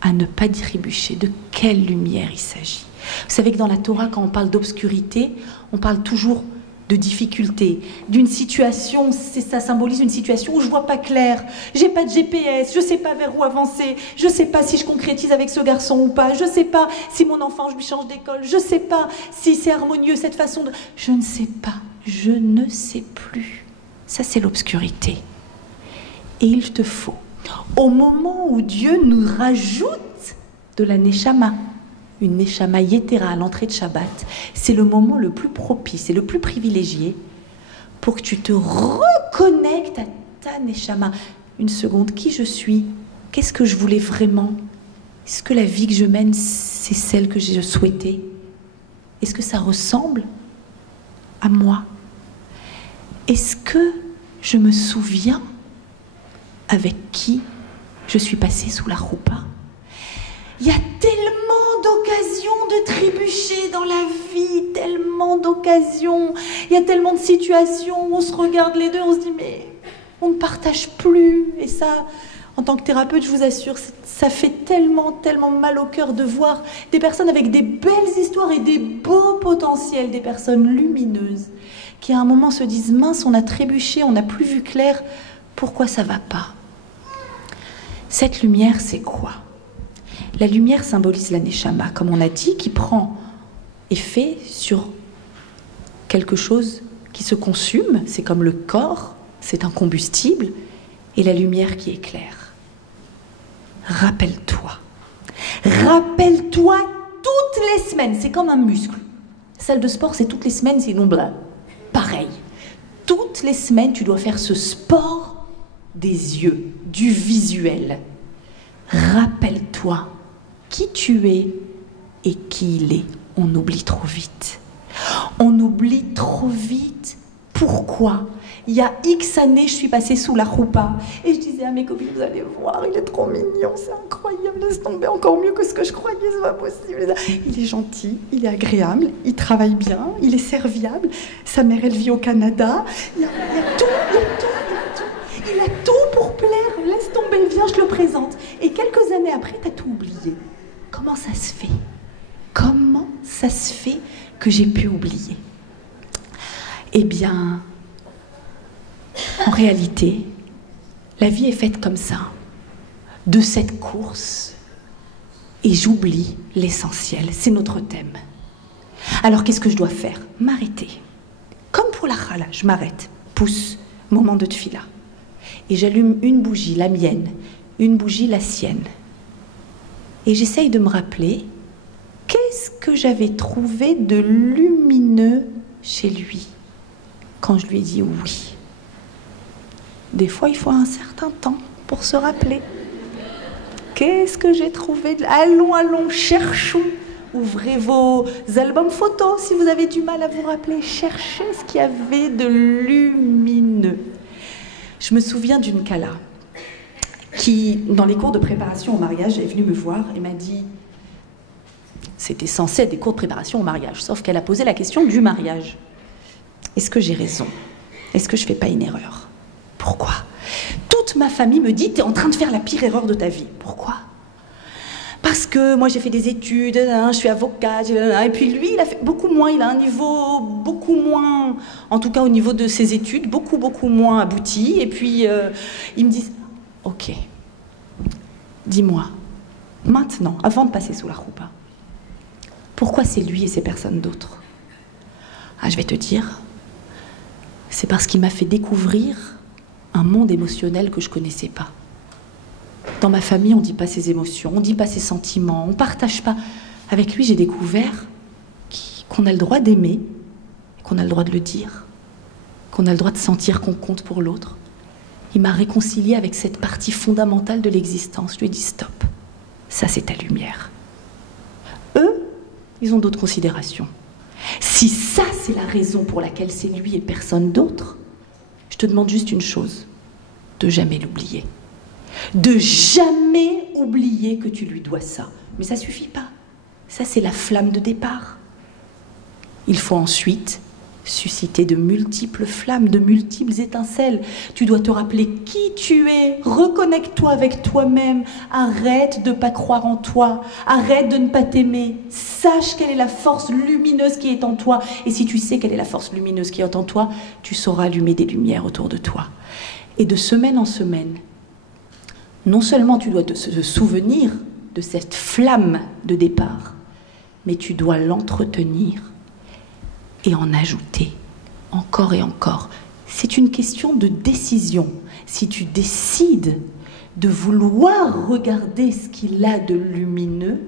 à ne pas trébucher. De quelle lumière il s'agit? Vous savez que dans la Torah, quand on parle d'obscurité, on parle toujours de difficulté, d'une situation, ça symbolise une situation où je vois pas clair, j'ai pas de GPS, je sais pas vers où avancer, je sais pas si je concrétise avec ce garçon ou pas, je sais pas si mon enfant, je lui change d'école, je sais pas si c'est harmonieux cette façon de... Je ne sais pas, je ne sais plus. Ça, c'est l'obscurité. Et il te faut, au moment où Dieu nous rajoute de la Neshama, une Neshama Yetera à l'entrée de Shabbat, c'est le moment le plus propice et le plus privilégié pour que tu te reconnectes à ta Neshama. Une seconde, qui je suis? Qu'est-ce que je voulais vraiment? Est-ce que la vie que je mène, c'est celle que je souhaitais? Est-ce que ça ressemble à moi? Est-ce que je me souviens avec qui je suis passée sous la roupa? Il y a tellement d'occasions de trébucher dans la vie, tellement d'occasions. Il y a tellement de situations où on se regarde les deux, on se dit mais on ne partage plus. Et ça, en tant que thérapeute, je vous assure, ça fait tellement, tellement mal au cœur de voir des personnes avec des belles histoires et des beaux potentiels, des personnes lumineuses, qui à un moment se disent mince, on a trébuché, on n'a plus vu clair, pourquoi ça va pas? Cette lumière, c'est quoi? La lumière symbolise la Neshama, comme on a dit, qui prend effet sur quelque chose qui se consume, c'est comme le corps, c'est un combustible, et la lumière qui éclaire. Rappelle-toi. Rappelle-toi toutes les semaines, c'est comme un muscle. Salle de sport, c'est toutes les semaines, sinon blanc. Pareil. Toutes les semaines, tu dois faire ce sport des yeux, du visuel. Rappelle-toi qui tu es et qui il est. On oublie trop vite. On oublie trop vite. Pourquoi? Il y a X années, je suis passée sous la roupa et je disais à mes copines, vous allez voir, il est trop mignon, c'est incroyable, laisse tomber, encore mieux que ce que je croyais, c'est pas possible. Il est gentil, il est agréable, il travaille bien, il est serviable, sa mère, elle vit au Canada, il y a tout. Il a tout pour plaire, laisse tomber, viens, je te le présente. Et quelques années après, t'as tout oublié. Comment ça se fait? Comment ça se fait que j'ai pu oublier? Eh bien, en réalité, la vie est faite comme ça, de cette course, et j'oublie l'essentiel, c'est notre thème. Alors qu'est-ce que je dois faire? M'arrêter. Comme pour la chala, je m'arrête, pousse, moment de tfila. Et j'allume une bougie, la mienne, une bougie, la sienne. Et j'essaye de me rappeler, qu'est-ce que j'avais trouvé de lumineux chez lui quand je lui ai dit oui? Des fois, il faut un certain temps pour se rappeler. Qu'est-ce que j'ai trouvé? Allons, allons, cherchons. Ouvrez vos albums photos si vous avez du mal à vous rappeler. Cherchez ce qu'il y avait de lumineux. Je me souviens d'une Kala qui, dans les cours de préparation au mariage, est venue me voir et m'a dit... C'était censé être des cours de préparation au mariage, sauf qu'elle a posé la question du mariage. Est-ce que j'ai raison? Est-ce que je ne fais pas une erreur? Pourquoi? Toute ma famille me dit, t'es en train de faire la pire erreur de ta vie. Pourquoi? Parce que moi j'ai fait des études, je suis avocate, et puis lui il a fait beaucoup moins, il a un niveau beaucoup moins, en tout cas au niveau de ses études, beaucoup moins abouti. Et puis ils me disent, ok, dis-moi, maintenant, avant de passer sous la roupa, pourquoi c'est lui et ces personnes d'autres? Ah, je vais te dire, c'est parce qu'il m'a fait découvrir un monde émotionnel que je ne connaissais pas. Dans ma famille, on ne dit pas ses émotions, on ne dit pas ses sentiments, on ne partage pas. Avec lui, j'ai découvert qu'on a le droit d'aimer, qu'on a le droit de le dire, qu'on a le droit de sentir qu'on compte pour l'autre. Il m'a réconcilié avec cette partie fondamentale de l'existence. Je lui ai dit stop, ça c'est ta lumière. Eux, ils ont d'autres considérations. Si ça c'est la raison pour laquelle c'est lui et personne d'autre, je te demande juste une chose, de jamais l'oublier. De jamais oublier que tu lui dois ça. Mais ça suffit pas. Ça, c'est la flamme de départ. Il faut ensuite susciter de multiples flammes, de multiples étincelles. Tu dois te rappeler qui tu es. Reconnecte-toi avec toi-même. Arrête de ne pas croire en toi. Arrête de ne pas t'aimer. Sache quelle est la force lumineuse qui est en toi. Et si tu sais quelle est la force lumineuse qui est en toi, tu sauras allumer des lumières autour de toi. Et de semaine en semaine, non seulement tu dois te souvenir de cette flamme de départ, mais tu dois l'entretenir et en ajouter encore et encore. C'est une question de décision. Si tu décides de vouloir regarder ce qu'il a de lumineux,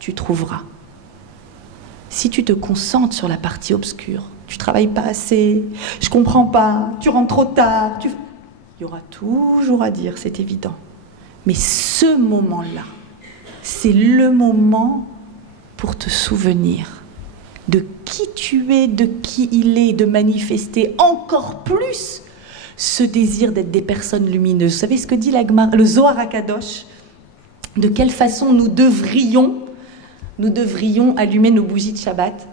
tu trouveras. Si tu te concentres sur la partie obscure, tu travailles pas assez, je comprends pas, tu rentres trop tard, il y aura toujours à dire, c'est évident. Mais ce moment-là, c'est le moment pour te souvenir de qui tu es, de qui il est, de manifester encore plus ce désir d'être des personnes lumineuses. Vous savez ce que dit le Zohar HaKadosh? De quelle façon nous devrions allumer nos bougies de Shabbat?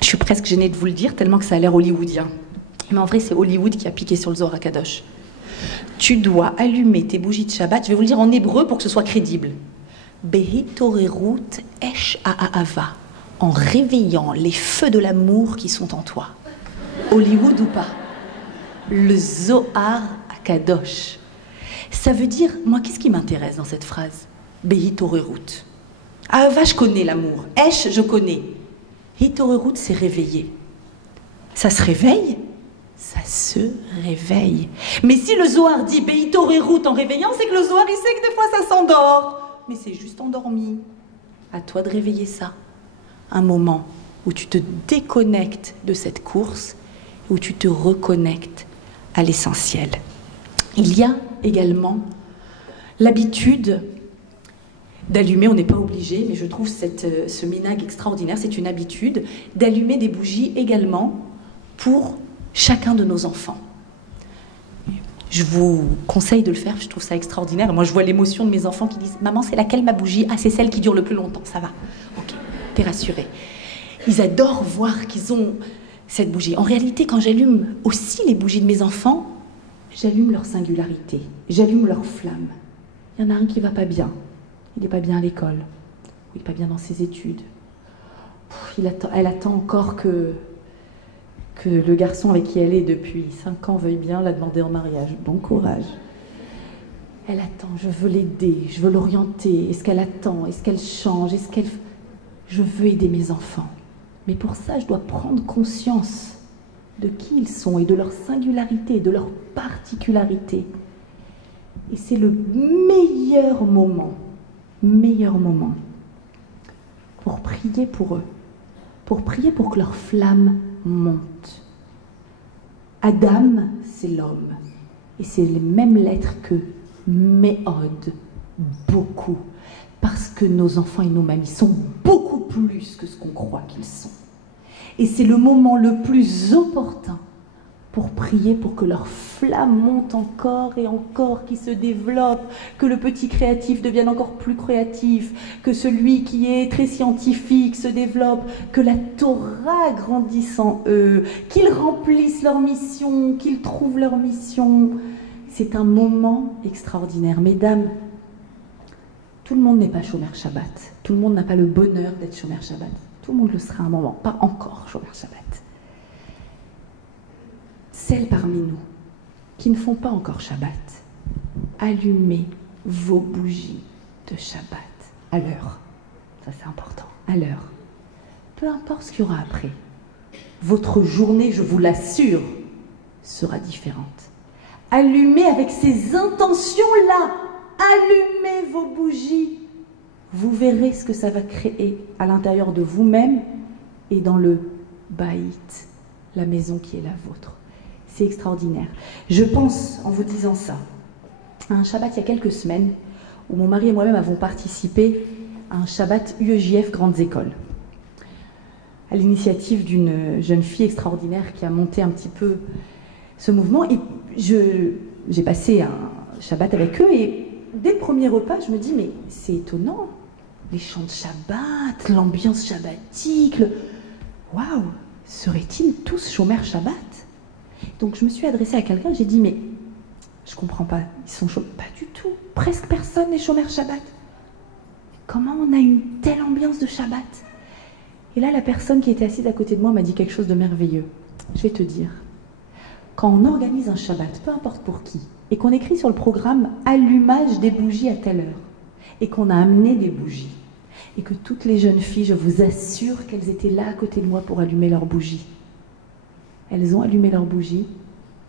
Je suis presque gênée de vous le dire, tellement que ça a l'air hollywoodien. Mais en vrai, c'est Hollywood qui a piqué sur le Zohar HaKadosh. Tu dois allumer tes bougies de Shabbat, je vais vous le dire en hébreu pour que ce soit crédible. Behitorerut esh ha'ava, en réveillant les feux de l'amour qui sont en toi. Hollywood ou pas? Le Zohar HaKadosh. Ça veut dire, moi, qu'est-ce qui m'intéresse dans cette phrase? Behitorerut. Ahava, je connais l'amour. Esh, je connais. Hitorerut, c'est réveiller. Ça se réveille? Ça se réveille. Mais si le Zohar dit Behitorerut en réveillant, c'est que le Zohar, il sait que des fois ça s'endort. Mais c'est juste endormi. À toi de réveiller ça. Un moment où tu te déconnectes de cette course, où tu te reconnectes à l'essentiel. Il y a également l'habitude d'allumer, on n'est pas obligé, mais je trouve ce minag extraordinaire, c'est une habitude, d'allumer des bougies également pour chacun de nos enfants. Je vous conseille de le faire, je trouve ça extraordinaire. Moi, je vois l'émotion de mes enfants qui disent « Maman, c'est laquelle ma bougie? Ah, c'est celle qui dure le plus longtemps, ça va. Ok, t'es rassurée. » Ils adorent voir qu'ils ont cette bougie. En réalité, quand j'allume aussi les bougies de mes enfants, j'allume leur singularité, j'allume leur flamme. Il y en a un qui va pas bien. Il n'est pas bien à l'école, il n'est pas bien dans ses études. Elle attend encore que le garçon avec qui elle est depuis 5 ans veuille bien la demander en mariage. Bon courage. Elle attend, je veux l'aider, je veux l'orienter. Est-ce qu'elle attend? Est-ce qu'elle change? Je veux aider mes enfants. Mais pour ça, je dois prendre conscience de qui ils sont et de leur singularité, de leur particularité. Et c'est le meilleur moment pour prier pour eux, pour prier pour que leur flamme monte. Adam, c'est l'homme, et c'est les mêmes lettres que Méod, beaucoup, parce que nos enfants et nos mamies sont beaucoup plus que ce qu'on croit qu'ils sont. Et c'est le moment le plus opportun pour prier pour que leur flamme monte encore et encore, qui se développe, que le petit créatif devienne encore plus créatif, que celui qui est très scientifique se développe, que la Torah grandisse en eux, qu'ils remplissent leur mission, qu'ils trouvent leur mission. C'est un moment extraordinaire. Mesdames, tout le monde n'est pas Shomer Shabbat. Tout le monde n'a pas le bonheur d'être Shomer Shabbat. Tout le monde le sera à un moment, pas encore Shomer Shabbat. Celles parmi nous qui ne font pas encore Shabbat, allumez vos bougies de Shabbat à l'heure. Ça, c'est important, à l'heure. Peu importe ce qu'il y aura après. Votre journée, je vous l'assure, sera différente. Allumez avec ces intentions-là. Allumez vos bougies. Vous verrez ce que ça va créer à l'intérieur de vous-même et dans le baït, la maison qui est la vôtre. C'est extraordinaire. Je pense, en vous disant ça, à un Shabbat il y a quelques semaines, où mon mari et moi-même avons participé à un Shabbat UEJF Grandes Écoles, à l'initiative d'une jeune fille extraordinaire qui a monté un petit peu ce mouvement. Et j'ai passé un Shabbat avec eux, et dès le premier repas, je me dis, mais c'est étonnant, les chants de Shabbat, l'ambiance shabbatique, waouh, seraient-ils tous Shomer Shabbat? Donc je me suis adressée à quelqu'un, j'ai dit, mais je comprends pas, ils sont Shomer? Pas du tout, presque personne n'est Shomer Shabbat. Comment on a une telle ambiance de Shabbat? Et là, la personne qui était assise à côté de moi m'a dit quelque chose de merveilleux. Je vais te dire, quand on organise un Shabbat, peu importe pour qui, et qu'on écrit sur le programme « allumage des bougies à telle heure », et qu'on a amené des bougies, et que toutes les jeunes filles, je vous assure qu'elles étaient là à côté de moi pour allumer leurs bougies. Elles ont allumé leurs bougies,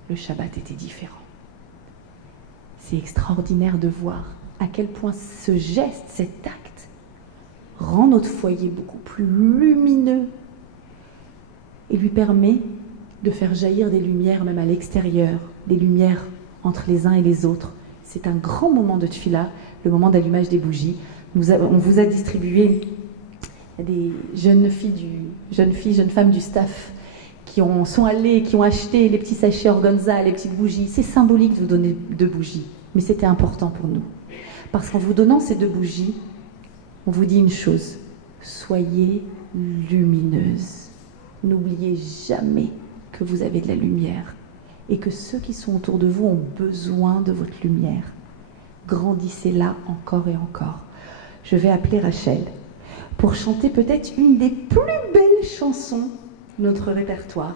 le Shabbat était différent. C'est extraordinaire de voir à quel point ce geste, cet acte, rend notre foyer beaucoup plus lumineux et lui permet de faire jaillir des lumières même à l'extérieur, des lumières entre les uns et les autres. C'est un grand moment de tfila, le moment d'allumage des bougies. On vous a distribué des jeunes femmes du staff qui sont allées, qui ont acheté les petits sachets organza, les petites bougies. C'est symbolique de vous donner 2 bougies, mais c'était important pour nous. Parce qu'en vous donnant ces 2 bougies, on vous dit une chose, soyez lumineuses. N'oubliez jamais que vous avez de la lumière et que ceux qui sont autour de vous ont besoin de votre lumière. Grandissez-la encore et encore. Je vais appeler Rachel pour chanter peut-être une des plus belles chansons de notre répertoire.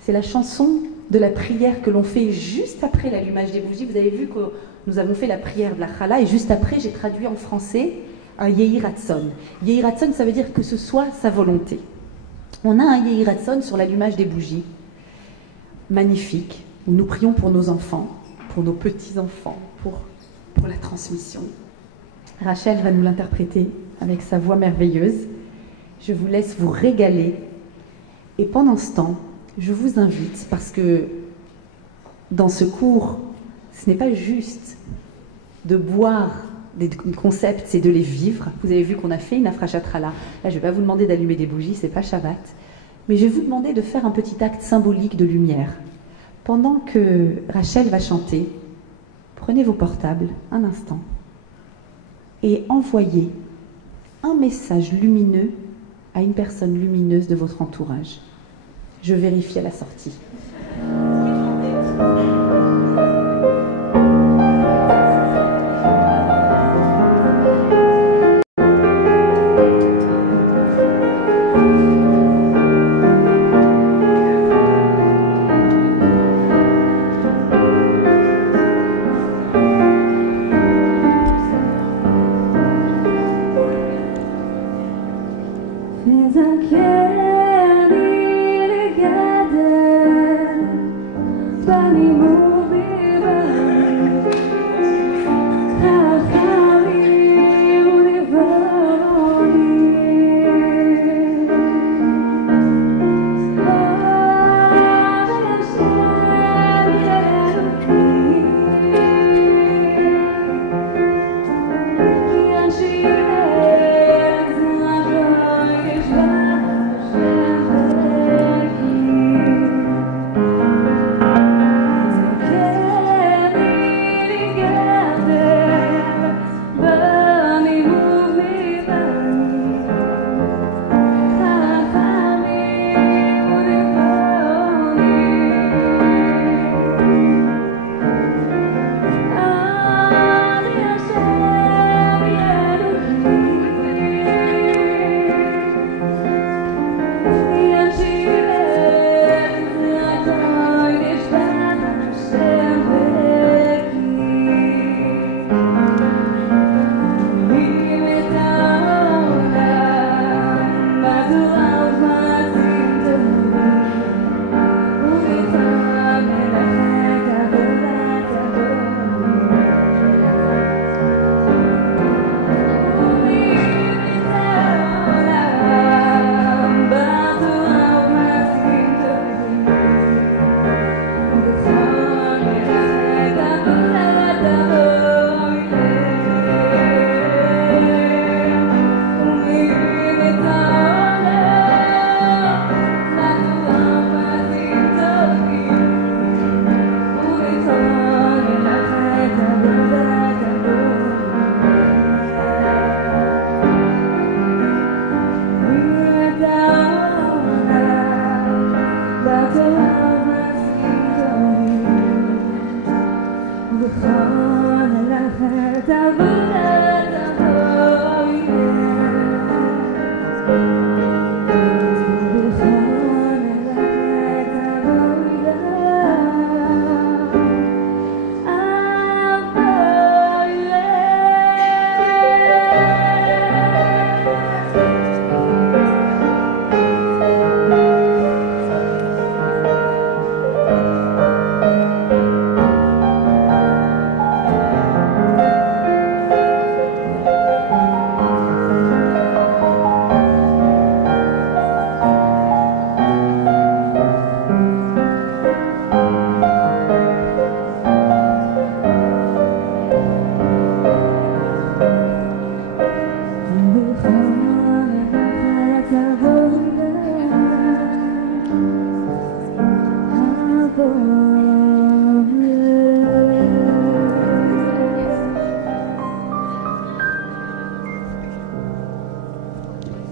C'est la chanson de la prière que l'on fait juste après l'allumage des bougies. Vous avez vu que nous avons fait la prière de la Chala et juste après j'ai traduit en français un Yehi Ratson. Yehi Ratson, ça veut dire que ce soit sa volonté. On a un Yehi Ratson sur l'allumage des bougies, magnifique, où nous prions pour nos enfants, pour nos petits-enfants, pour la transmission. Rachel va nous l'interpréter avec sa voix merveilleuse. Je vous laisse vous régaler. Et pendant ce temps, je vous invite, parce que dans ce cours, ce n'est pas juste de boire des concepts, c'est de les vivre. Vous avez vu qu'on a fait une afrachatrala. Là, je ne vais pas vous demander d'allumer des bougies, c'est pas Shabbat. Mais je vais vous demander de faire un petit acte symbolique de lumière. Pendant que Rachel va chanter, prenez vos portables un instant et envoyez un message lumineux à une personne lumineuse de votre entourage. Je vérifie à la sortie.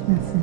Merci.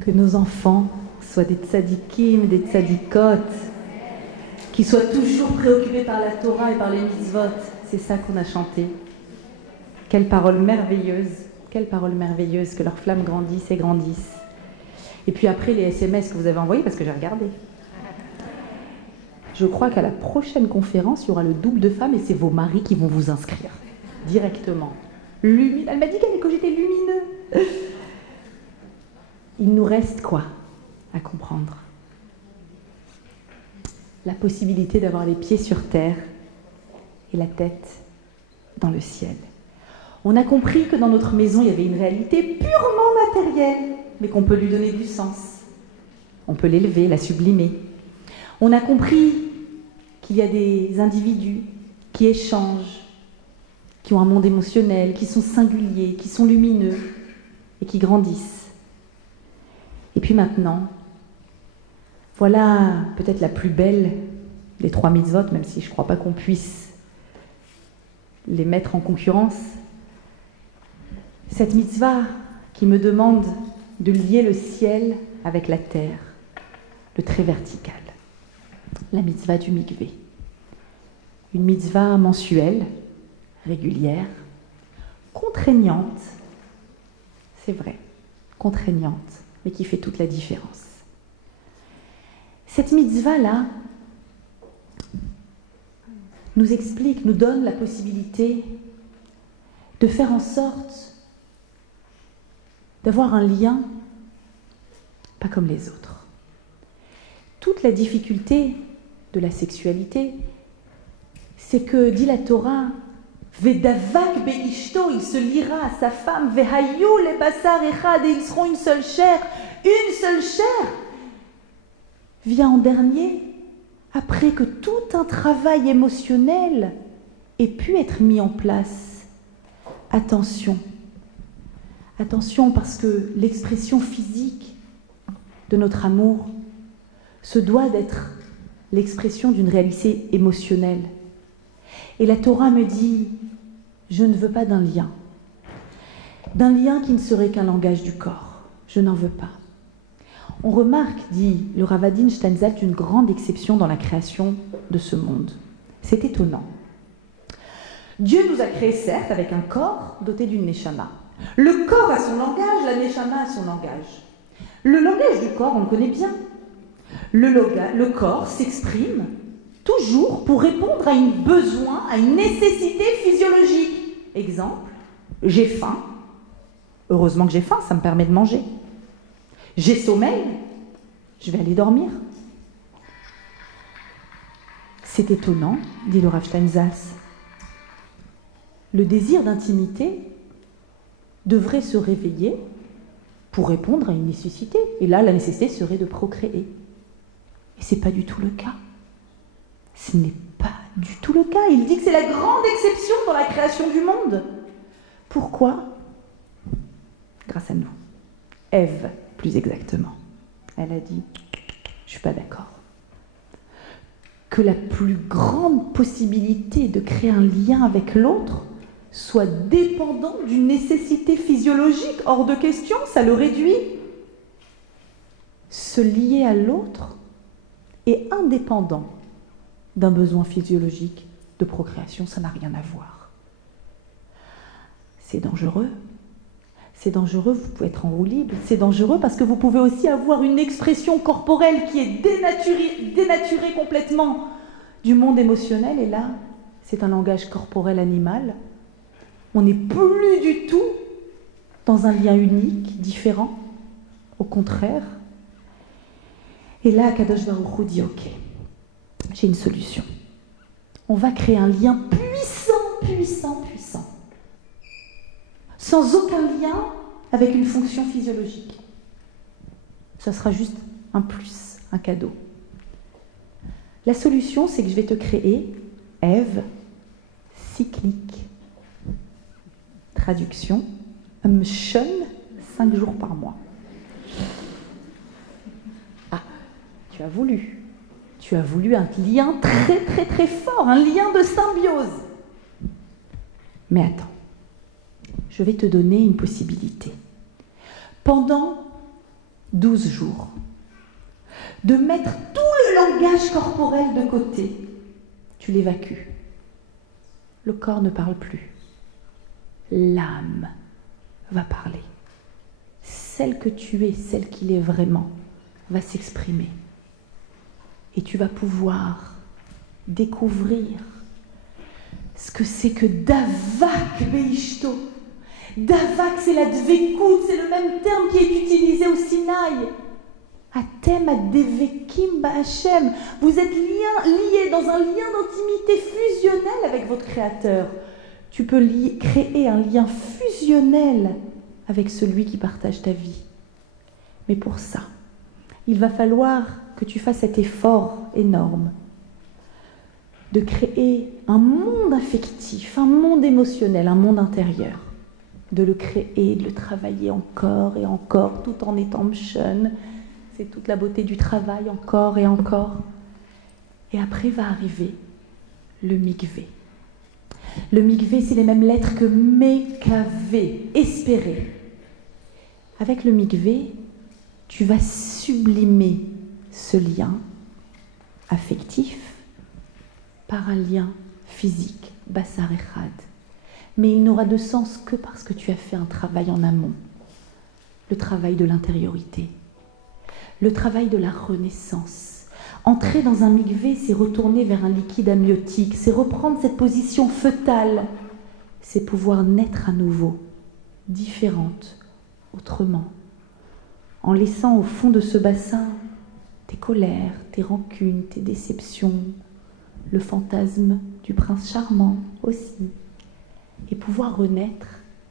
Que nos enfants soient des tzadikim, des tzadikot, qui soient toujours préoccupés par la Torah et par les mitzvot. C'est ça qu'on a chanté. Quelle parole merveilleuse que leurs flammes grandissent et grandissent. Et puis après les SMS que vous avez envoyés, parce que j'ai regardé. Je crois qu'à la prochaine conférence, il y aura le double de femmes et c'est vos maris qui vont vous inscrire directement. Elle m'a dit que j'étais lumineux. Il nous reste quoi à comprendre? La possibilité d'avoir les pieds sur terre et la tête dans le ciel. On a compris que dans notre maison, il y avait une réalité purement matérielle, mais qu'on peut lui donner du sens. On peut l'élever, la sublimer. On a compris qu'il y a des individus qui échangent, qui ont un monde émotionnel, qui sont singuliers, qui sont lumineux et qui grandissent. Et puis maintenant, voilà peut-être la plus belle des 3 mitzvot, même si je ne crois pas qu'on puisse les mettre en concurrence. Cette mitzvah qui me demande de lier le ciel avec la terre, le très vertical. La mitzvah du mikvé. Une mitzvah mensuelle, régulière, contraignante, c'est vrai, contraignante, mais qui fait toute la différence. Cette mitzvah-là nous explique, nous donne la possibilité de faire en sorte d'avoir un lien pas comme les autres. toute la difficulté de la sexualité, c'est que, dit la Torah, Vedavak beishto, il se liera à sa femme, Vehayu le basar echad, et ils seront une seule chair, vient en dernier, après que tout un travail émotionnel ait pu être mis en place. Attention, attention, parce que l'expression physique de notre amour se doit d'être l'expression d'une réalité émotionnelle. Et la Torah me dit, je ne veux pas d'un lien qui ne serait qu'un langage du corps. Je n'en veux pas. On remarque, dit le Rav Adin Steinsaltz, une grande exception dans la création de ce monde. C'est étonnant. Dieu nous a créés, certes, avec un corps doté d'une neshama. Le corps a son langage, la neshama a son langage. Le langage du corps, on le connaît bien. Le corps s'exprime toujours pour répondre à un besoin, à une nécessité physiologique. Exemple, j'ai faim. Heureusement que j'ai faim, ça me permet de manger. J'ai sommeil, je vais aller dormir. C'est étonnant, dit le Rav Steinsaltz. Le désir d'intimité devrait se réveiller pour répondre à une nécessité. Et là, la nécessité serait de procréer. Et ce n'est pas du tout le cas. Ce n'est pas du tout le cas. Il dit que c'est la grande exception dans la création du monde. Pourquoi? Grâce à nous. Ève, plus exactement. Elle a dit, je ne suis pas d'accord. Que la plus grande possibilité de créer un lien avec l'autre soit dépendant d'une nécessité physiologique, hors de question, ça le réduit. Se lier à l'autre est indépendant d'un besoin physiologique de procréation, ça n'a rien à voir. C'est dangereux. C'est dangereux, vous pouvez être en roue libre. C'est dangereux parce que vous pouvez aussi avoir une expression corporelle qui est dénaturée complètement du monde émotionnel. Et là, c'est un langage corporel animal. On n'est plus du tout dans un lien unique, différent. Au contraire. Et là, Kadosh Baruch Hu dit, ok, j'ai une solution. On va créer un lien puissant. Sans aucun lien avec une fonction physiologique. Ça sera juste un plus, un cadeau. La solution, c'est que je vais te créer Ève cyclique. Traduction, Mshon, 5 jours par mois. Ah, tu as voulu un lien très fort, un lien de symbiose. Mais attends. Je vais te donner une possibilité. Pendant 12 jours, de mettre tout le langage corporel de côté. Tu l'évacues. Le corps ne parle plus. L'âme va parler. Celle que tu es, celle qu'il est vraiment, va s'exprimer. Et tu vas pouvoir découvrir ce que c'est que Davak Beishto. Davak, c'est la dvekout, c'est le même terme qui est utilisé au Sinaï. Atem adevekim ba'Hashem. Vous êtes liés dans un lien d'intimité fusionnel avec votre Créateur. Tu peux créer un lien fusionnel avec celui qui partage ta vie. Mais pour ça, il va falloir que tu fasses cet effort énorme de créer un monde affectif, un monde émotionnel, un monde intérieur. De le créer, de le travailler encore et encore, tout en étant mshon. C'est toute la beauté du travail, encore et encore. Et après va arriver le mikvé. Le mikvé, c'est les mêmes lettres que mekavé, espérer. Avec le mikvé, tu vas sublimer ce lien affectif par un lien physique, basar echad. Mais il n'aura de sens que parce que tu as fait un travail en amont. Le travail de l'intériorité. Le travail de la renaissance. Entrer dans un mikvé, c'est retourner vers un liquide amniotique, c'est reprendre cette position fœtale, c'est pouvoir naître à nouveau, différente, autrement, en laissant au fond de ce bassin des colères, tes rancunes, tes déceptions, le fantasme du prince charmant aussi. Et pouvoir renaître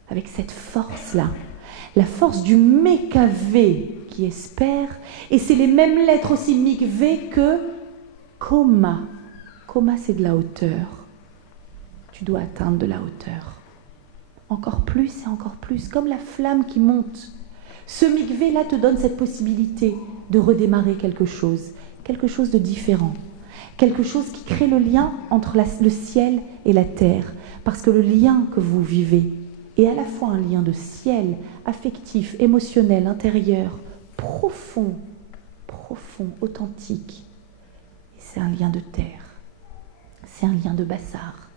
avec cette force-là, la force du Mekavé qui espère, et c'est les mêmes lettres aussi Mikvé que Koma. Koma, c'est de la hauteur. Tu dois atteindre de la hauteur. Encore plus et encore plus, comme la flamme qui monte. Ce Mikvé-là te donne cette possibilité de redémarrer quelque chose de différent, quelque chose qui crée le lien entre le ciel et la terre, parce que le lien que vous vivez est à la fois un lien de ciel, affectif, émotionnel, intérieur, profond, authentique. Et c'est un lien de terre, c'est un lien de bassar.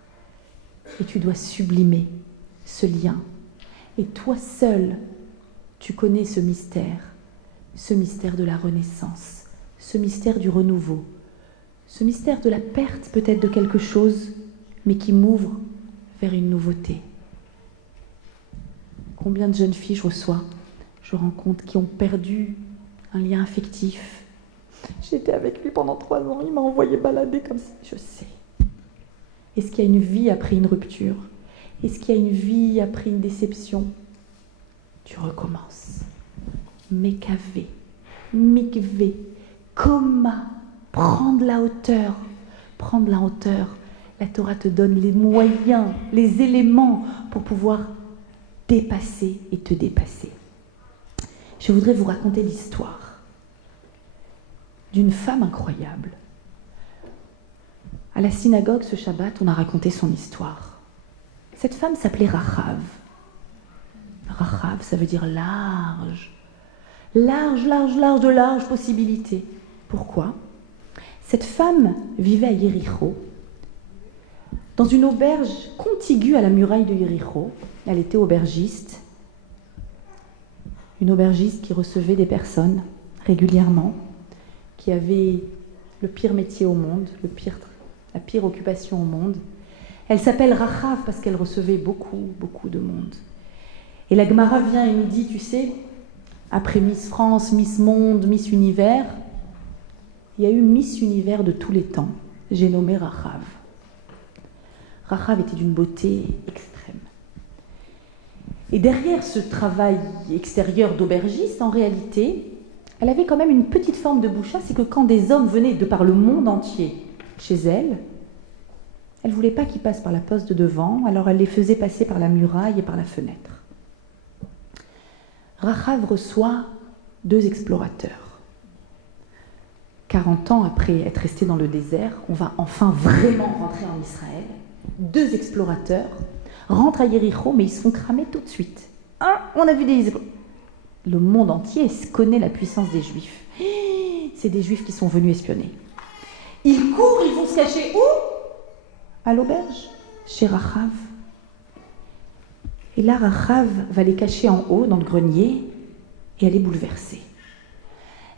Et tu dois sublimer ce lien. Et toi seul, tu connais ce mystère de la renaissance, ce mystère du renouveau, ce mystère de la perte peut-être de quelque chose, mais qui m'ouvre vers une nouveauté. Combien de jeunes filles je rencontre qui ont perdu un lien affectif. J'étais avec lui pendant 3 ans, il m'a envoyé balader comme ça. Je sais. Est-ce qu'il y a une vie après une rupture? Est-ce qu'il y a une vie après une déception? Tu recommences. Mekavé, Mikvé, Koma, prendre la hauteur. Prendre la hauteur. La Torah te donne les moyens, les éléments pour pouvoir dépasser et te dépasser. Je voudrais vous raconter l'histoire d'une femme incroyable. À la synagogue ce Shabbat, on a raconté son histoire. Cette femme s'appelait Rachav. Rachav, ça veut dire large. Large, large, large, de larges possibilités. Pourquoi? Cette femme vivait à Yéricho, dans une auberge contiguë à la muraille de Yéricho. Elle était aubergiste. Une aubergiste qui recevait des personnes régulièrement, qui avait le pire métier au monde, la pire occupation au monde. Elle s'appelle Rachav parce qu'elle recevait beaucoup, beaucoup de monde. Et la Gemara vient et nous dit, tu sais, après Miss France, Miss Monde, Miss Univers, il y a eu Miss Univers de tous les temps. J'ai nommé Rachav. Rachav était d'une beauté extrême. Et derrière ce travail extérieur d'aubergiste, en réalité, elle avait quand même une petite forme de boucha, c'est que quand des hommes venaient de par le monde entier chez elle, elle ne voulait pas qu'ils passent par la porte de devant, alors elle les faisait passer par la muraille et par la fenêtre. Rachav reçoit 2 explorateurs. 40 ans après être resté dans le désert, on va enfin vraiment rentrer en Israël. 2 explorateurs rentrent à Yéricho, mais ils se font cramer tout de suite. On a vu des... Le monde entier connaît la puissance des Juifs. C'est des Juifs qui sont venus espionner. Ils courent, ils vont se cacher où? À l'auberge, chez Rachav. Et là, Rachav va les cacher en haut, dans le grenier, et elle est bouleversée.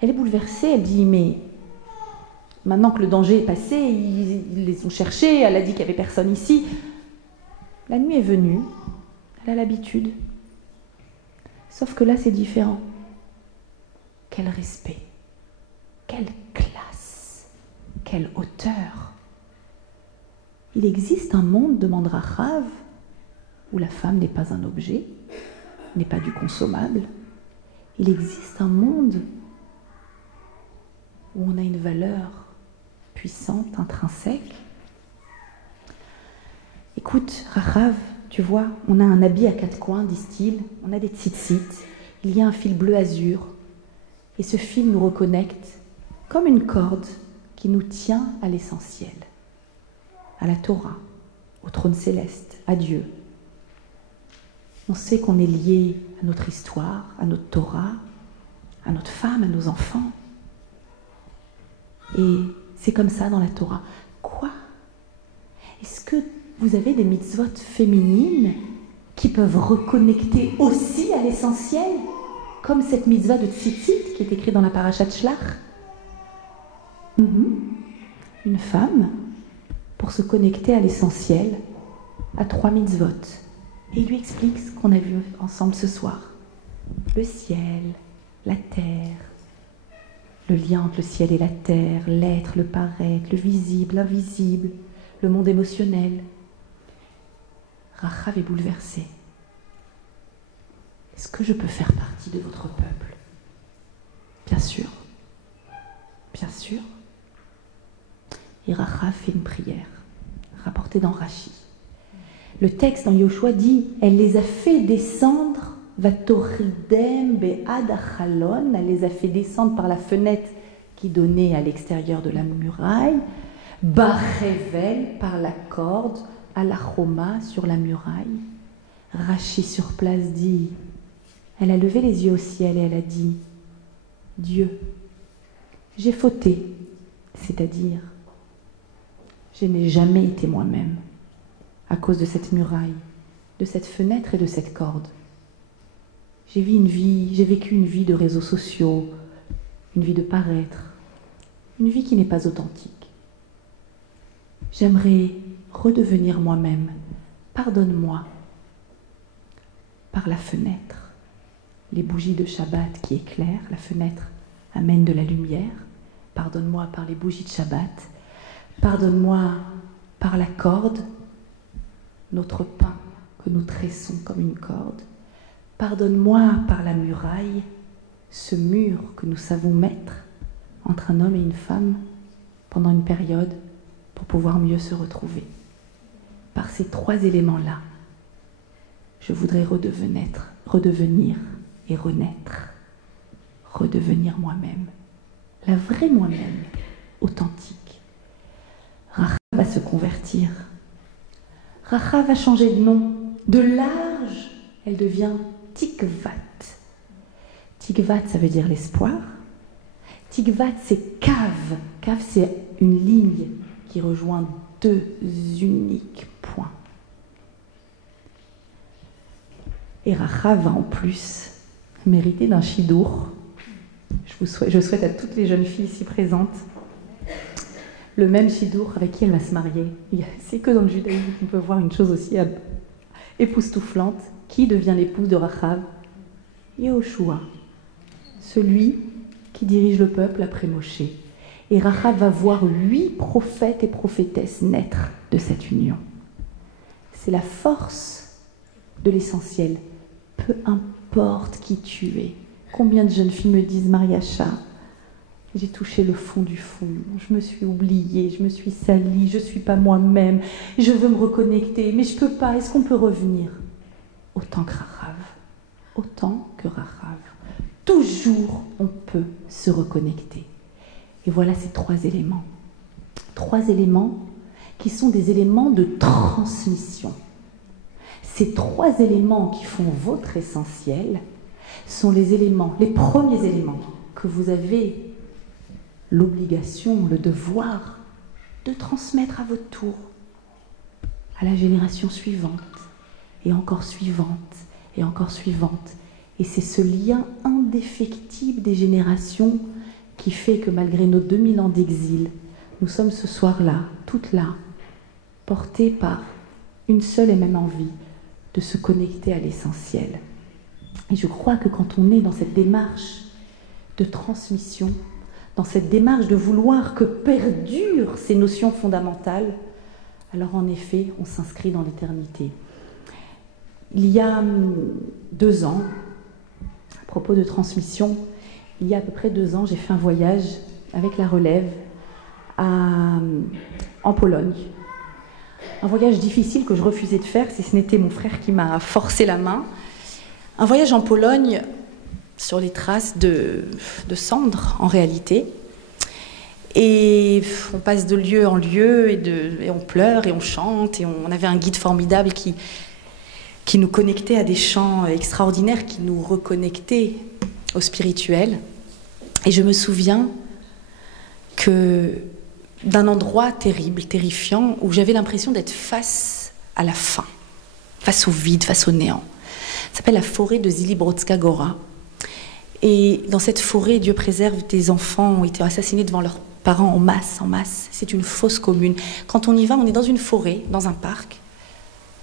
Elle est bouleversée, elle dit, mais maintenant que le danger est passé, ils les ont cherchés, elle a dit qu'il n'y avait personne ici. La nuit est venue, elle a l'habitude. Sauf que là, c'est différent. Quel respect, quelle classe, quelle hauteur. Il existe un monde, demande Rachav, où la femme n'est pas un objet, n'est pas du consommable. Il existe un monde où on a une valeur puissante, intrinsèque. Écoute, Rachav, tu vois, on a un habit à 4 coins, disent-ils, on a des tzitzit, il y a un fil bleu azur, et ce fil nous reconnecte comme une corde qui nous tient à l'essentiel, à la Torah, au trône céleste, à Dieu. On sait qu'on est lié à notre histoire, à notre Torah, à notre femme, à nos enfants. Et c'est comme ça dans la Torah. Quoi? Est-ce que vous avez des mitzvot féminines qui peuvent reconnecter aussi à l'essentiel, comme cette mitzvah de Tzitzit qui est écrite dans la parashat Shlach? Une femme, pour se connecter à l'essentiel, a 3 mitzvot. Et il lui explique ce qu'on a vu ensemble ce soir. Le ciel, la terre, le lien entre le ciel et la terre, l'être, le paraître, le visible, l'invisible, le monde émotionnel. Rachav est bouleversé. Est-ce que je peux faire partie de votre peuple? Bien sûr. Bien sûr. Et Rachav fait une prière, rapportée dans Rashi. Le texte dans Yoshua dit « Elle les a fait descendre, vatoridem be'ad achalon » elle les a fait descendre par la fenêtre qui donnait à l'extérieur de la muraille, « bachevel » par la corde, à la choma sur la muraille. Rashi sur place dit « Elle a levé les yeux au ciel et elle a dit « Dieu, j'ai fauté, c'est-à-dire je n'ai jamais été moi-même à cause de cette muraille, de cette fenêtre et de cette corde. J'ai vécu une vie de réseaux sociaux, une vie de paraître, une vie qui n'est pas authentique. J'aimerais redevenir moi-même. Pardonne-moi. » Par la fenêtre, les bougies de Shabbat qui éclairent, la fenêtre amène de la lumière. Pardonne-moi par les bougies de Shabbat. Pardonne-moi par la corde, notre pain que nous tressons comme une corde. Pardonne-moi par la muraille, ce mur que nous savons mettre entre un homme et une femme pendant une période pour pouvoir mieux se retrouver. Par ces trois éléments-là, je voudrais redevenir et renaître, redevenir moi-même, la vraie moi-même, authentique. Rachav va se convertir. Rachav va changer de nom. De large, elle devient Tikvat. Tikvat, ça veut dire l'espoir. Tikvat, c'est cave. Cave, c'est une ligne qui rejoint deux uniques points. Et Rachav va en plus mériter d'un shidour. Je souhaite à toutes les jeunes filles ici présentes le même shidour avec qui elle va se marier. C'est que dans le judaïsme qu'on peut voir une chose aussi époustouflante. Qui devient l'épouse de Rachav? Yehoshua, celui qui dirige le peuple après Moshe. Et Rachav va voir 8 prophètes et prophétesses naître de cette union. C'est la force de l'essentiel. Peu importe qui tu es. Combien de jeunes filles me disent « Mariacha, j'ai touché le fond du fond, je me suis oubliée, je me suis salie, je ne suis pas moi-même, je veux me reconnecter, mais je ne peux pas, est-ce qu'on peut revenir ?» Autant que Rachav, autant que Rachav. Toujours on peut se reconnecter. Et voilà ces 3 éléments. 3 éléments qui sont des éléments de transmission. Ces 3 éléments qui font votre essentiel sont les premiers éléments que vous avez l'obligation, le devoir de transmettre à votre tour à la génération suivante, et encore suivante, et encore suivante. Et c'est ce lien indéfectible des générations qui fait que malgré nos 2000 ans d'exil, nous sommes ce soir-là, toutes là, portées par une seule et même envie de se connecter à l'essentiel. Et je crois que quand on est dans cette démarche de transmission, dans cette démarche de vouloir que perdurent ces notions fondamentales, alors en effet, on s'inscrit dans l'éternité. Il y a 2 ans, à propos de transmission, il y a à peu près 2 ans, j'ai fait un voyage avec la relève en Pologne. Un voyage difficile que je refusais de faire, si ce n'était mon frère qui m'a forcé la main. Un voyage en Pologne sur les traces de cendres, en réalité. Et on passe de lieu en lieu, et on pleure, et on chante, et on avait un guide formidable qui nous connectait à des chants extraordinaires, qui nous reconnectaient au spirituel. Et je me souviens d'un endroit terrible, terrifiant, où j'avais l'impression d'être face à la fin, face au vide, face au néant. Ça s'appelle la forêt de Zilibrodska Gora. Et dans cette forêt, Dieu préserve, des enfants ont été assassinés devant leurs parents en masse, en masse. C'est une fosse commune. Quand on y va, on est dans une forêt, dans un parc,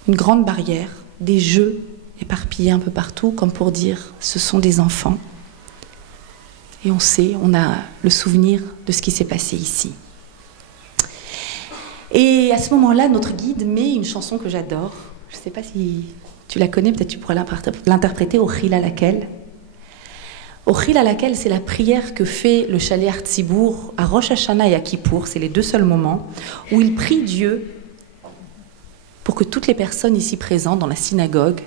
une grande barrière, des jeux éparpillés un peu partout, comme pour dire, ce sont des enfants. et on sait, on a le souvenir de ce qui s'est passé ici. Et à ce moment-là, notre guide met une chanson que j'adore. Je ne sais pas si tu la connais, peut-être tu pourrais l'interpréter, Ochil Alakel. Ochil Alakel, c'est la prière que fait le Shaliach Tzibour à Rosh Hashanah et à Kippour. C'est les 2 seuls moments où il prie Dieu pour que toutes les personnes ici présentes dans la synagogue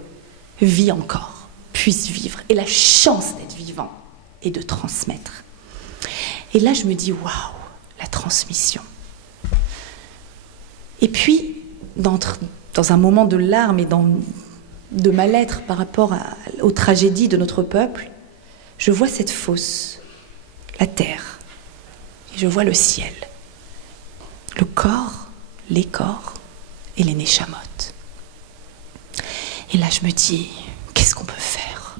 vivent encore, puissent vivre, et la chance d'être vivant et de transmettre. Et là, je me dis, waouh, la transmission. Et puis, dans un moment de larmes et de mal-être par rapport aux tragédies de notre peuple, je vois cette fosse, la terre, et je vois le ciel, le corps, les corps et les neshamot. Et là, je me dis, qu'est-ce qu'on peut faire?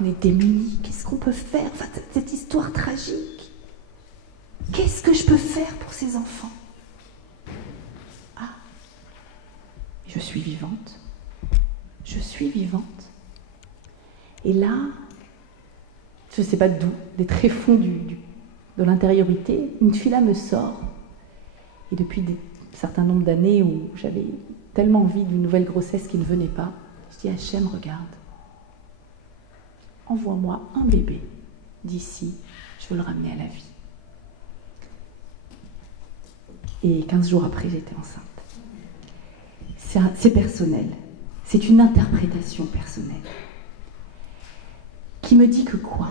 On est démunis, qu'est-ce qu'on peut faire face à cette histoire tragique? Qu'est-ce que je peux faire pour ces enfants? Ah, je suis vivante. Je suis vivante. Et là, je ne sais pas d'où, des tréfonds de l'intériorité, une fille-là me sort. Et depuis un certain nombre d'années où j'avais tellement envie d'une nouvelle grossesse qui ne venait pas, je dis Hachem, regarde, envoie-moi un bébé d'ici, je veux le ramener à la vie. Et 15 jours après, j'étais enceinte. C'est personnel, c'est une interprétation personnelle. Qui me dit que quoi?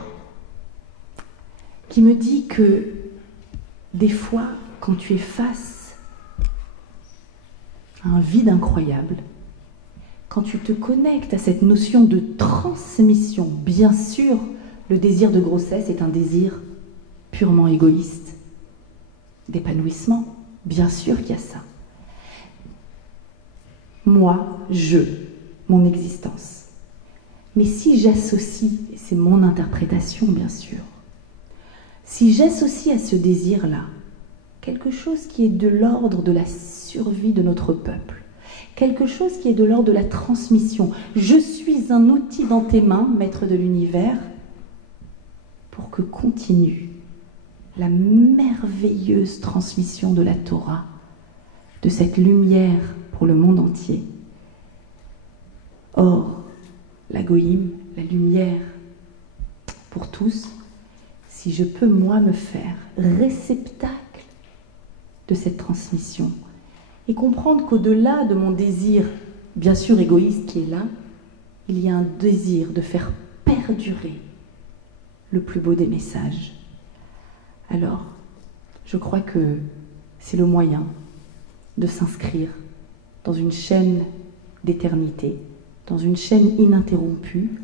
Qui me dit que des fois, quand tu es face à un vide incroyable, quand tu te connectes à cette notion de transmission, bien sûr, le désir de grossesse est un désir purement égoïste, d'épanouissement, bien sûr qu'il y a ça. Moi, mon existence. Mais si j'associe, et c'est mon interprétation bien sûr, si j'associe à ce désir-là quelque chose qui est de l'ordre de la survie de notre peuple, quelque chose qui est de l'ordre de la transmission, je suis un outil dans tes mains, maître de l'univers, pour que continue la merveilleuse transmission de la Torah, de cette lumière pour le monde entier. Or, la Goïm, la lumière pour tous, si je peux moi me faire réceptacle de cette transmission et comprendre qu'au-delà de mon désir, bien sûr égoïste qui est là, il y a un désir de faire perdurer le plus beau des messages. Alors, je crois que c'est le moyen de s'inscrire dans une chaîne d'éternité, dans une chaîne ininterrompue,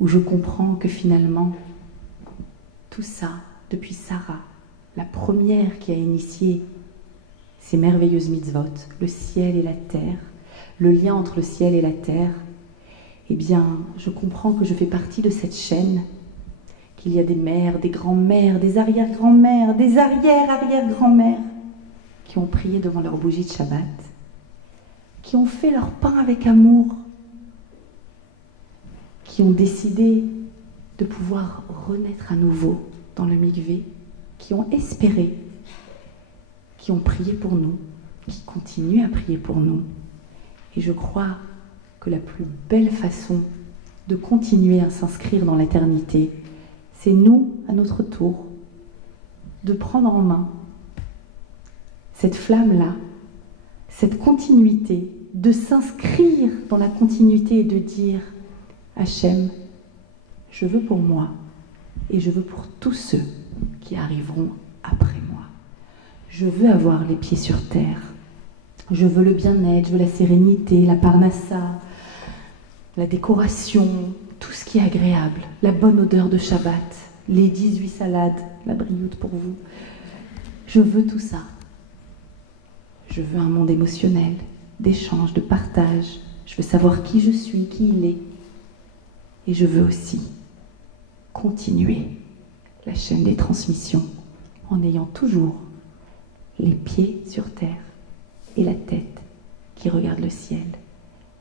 où je comprends que finalement, tout ça, depuis Sarah, la première qui a initié ces merveilleuses mitzvot, le ciel et la terre, le lien entre le ciel et la terre, eh bien, je comprends que je fais partie de cette chaîne, qu'il y a des mères, des grands-mères, des arrière-grands-mères, des arrière-arrière-grands-mères qui ont prié devant leur bougie de Shabbat, qui ont fait leur pain avec amour, qui ont décidé de pouvoir renaître à nouveau dans le mikvé, qui ont espéré, qui ont prié pour nous, qui continuent à prier pour nous. Et je crois que la plus belle façon de continuer à s'inscrire dans l'éternité, c'est nous, à notre tour, de prendre en main cette flamme-là, cette continuité, de s'inscrire dans la continuité et de dire « Hachem, je veux pour moi et je veux pour tous ceux qui arriveront après moi. Je veux avoir les pieds sur terre. Je veux le bien-être, je veux la sérénité, la parnassa, la décoration, tout ce qui est agréable, la bonne odeur de Shabbat, les 18 salades, la brioute pour vous. Je veux tout ça. Je veux un monde émotionnel, d'échange, de partage. Je veux savoir qui je suis, qui il est. Et je veux aussi continuer la chaîne des transmissions en ayant toujours les pieds sur terre et la tête qui regarde le ciel.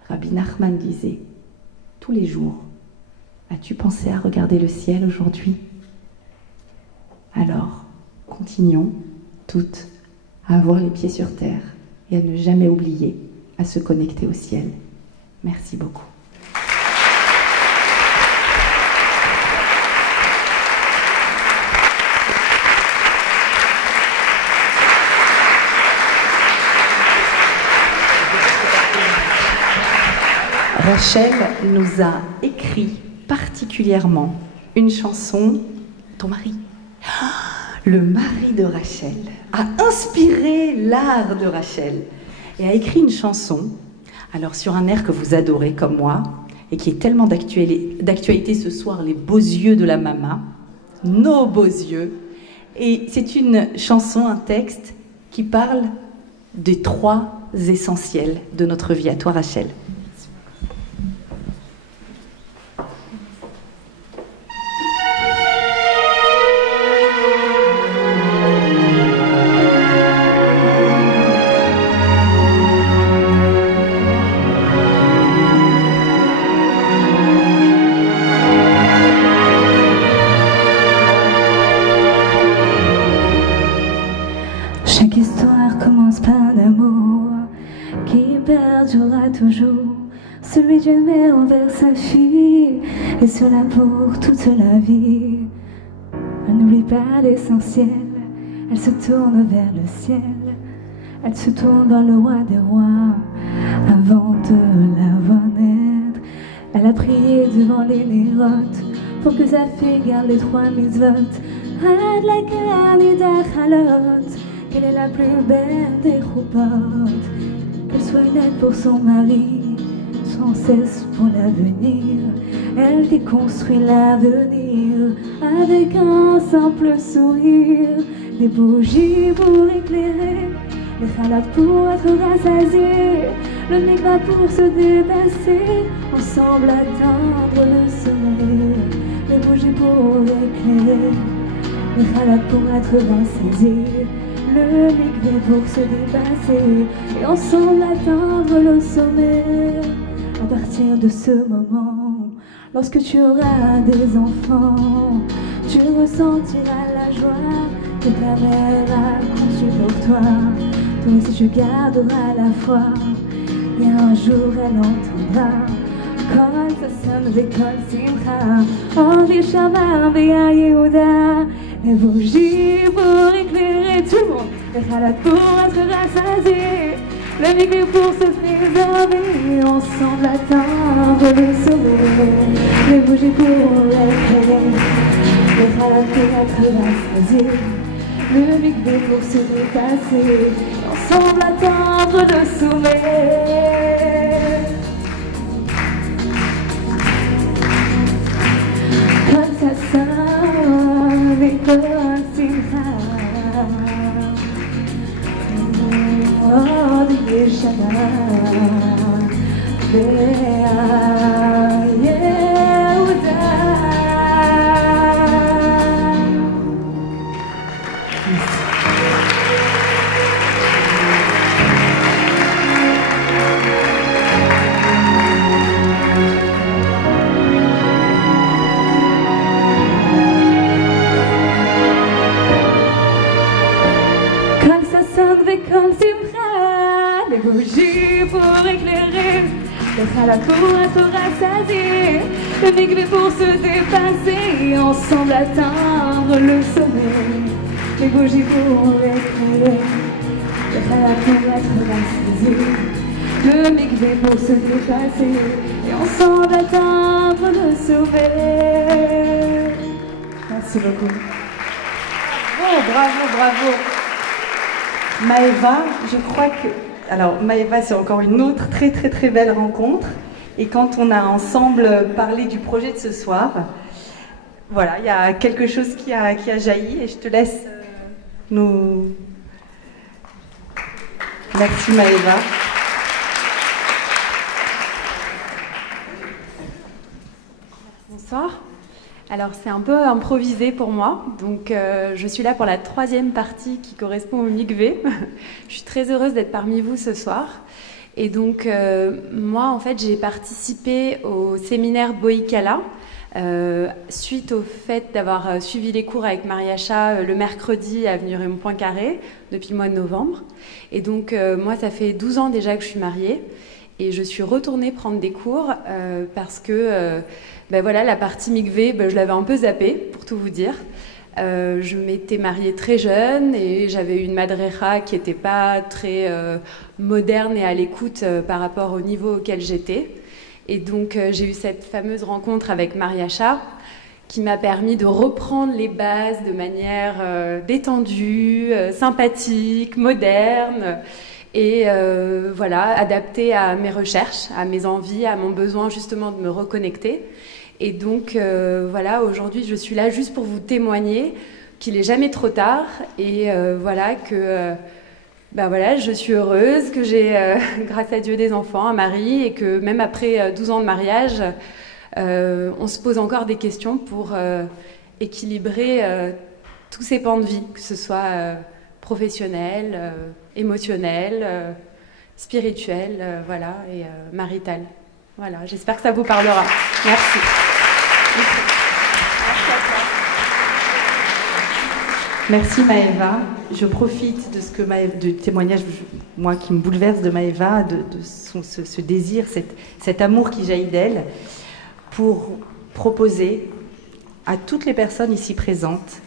Rabbi Nachman disait, tous les jours, as-tu pensé à regarder le ciel aujourd'hui? continuons, toutes, à avoir les pieds sur terre et à ne jamais oublier à se connecter au ciel. Merci beaucoup. Rachel nous a écrit particulièrement une chanson, ton mari, le mari de Rachel, a inspiré l'art de Rachel et a écrit une chanson, alors sur un air que vous adorez comme moi, et qui est tellement d'actualité ce soir, les beaux yeux de la Mama, nos beaux yeux. Et c'est une chanson, un texte qui parle des 3 essentiels de notre vie. À toi, Rachel. Chaque histoire commence par un amour qui perdurera toujours, celui d'une mère envers sa fille, et cela pour toute la vie. Elle n'oublie pas l'essentiel, elle se tourne vers le ciel, elle se tourne vers le roi des rois. Avant de la voir naître, elle a prié devant les nérotes pour que sa fille garde les 3 mitzvot. Ad la Kalida Chalot, qu'elle est la plus belle des choupotes, qu'elle soit une aide pour son mari, sans cesse pour l'avenir, elle qui construit l'avenir avec un simple sourire, des bougies pour éclairer, les chalotes pour être rassasiés, le mikva pour se dépasser, ensemble atteindre le sommet, les bougies pour éclairer, les chalotes pour être rassasiés, le mikvé pour se dépasser et ensemble atteindre le sommet. À partir de ce moment, lorsque tu auras des enfants, tu ressentiras la joie que ta mère a conçue pour toi. Toi aussi tu garderas la foi et un jour elle entendra Kol Sasson vekol Simcha, Henri Shabbat Bia Yehuda. Les bougies pour éclairer tout le monde, les chalotes pour être rassasiés, le mikvé pour se préserver, ensemble atteindre le sommet. Les bougies pour éclairer, les chalotes pour être rassasiés, le mikvé pour se dépasser, ensemble atteindre le sommet. Comme ça sonne et comme Simcha, oh, des Shabbat, Bea Yehuda. Comme Simcha, les bougies pour éclairer, les chalotes pour être rassasiés, le mikvé pour se dépasser, ensemble atteindre le sommet. Les bougies pour éclairer, les chalotes pour être rassasiés, le mikvé pour se dépasser, et ensemble atteindre le sommet. Merci beaucoup. Oh, bravo, bravo. Maëva, je crois que... Alors, Maëva, c'est encore une autre très très très belle rencontre. Et quand on a ensemble parlé du projet de ce soir, voilà, il y a quelque chose qui a jailli et je te laisse nous... Merci Maëva. Bonsoir. Alors c'est un peu improvisé pour moi, donc je suis là pour la 3e partie qui correspond au mikvé. Je suis très heureuse d'être parmi vous ce soir. Et donc moi en fait j'ai participé au séminaire Boïkala suite au fait d'avoir suivi les cours avec Mariacha le mercredi à Avenue Raymond Poincaré depuis le mois de novembre. Et donc moi, ça fait 12 ans déjà que je suis mariée et je suis retournée prendre des cours parce que voilà, la partie mikvé, je l'avais un peu zappée, pour tout vous dire. Je m'étais mariée très jeune et j'avais une madrecha qui n'était pas très moderne et à l'écoute par rapport au niveau auquel j'étais. Et donc j'ai eu cette fameuse rencontre avec Mariacha qui m'a permis de reprendre les bases de manière détendue, sympathique, moderne et adaptée à mes recherches, à mes envies, à mon besoin justement de me reconnecter. Et donc, aujourd'hui, je suis là juste pour vous témoigner qu'il n'est jamais trop tard et je suis heureuse, que j'ai, grâce à Dieu, des enfants, un mari et que même après 12 ans de mariage, on se pose encore des questions pour équilibrer tous ces pans de vie, que ce soit professionnel, émotionnel, spirituel, et marital. Voilà, j'espère que ça vous parlera. Merci. Merci Maëva. Je profite de ce que du témoignage, moi qui me bouleverse de Maëva, de ce désir, cet amour qui jaillit d'elle, pour proposer à toutes les personnes ici présentes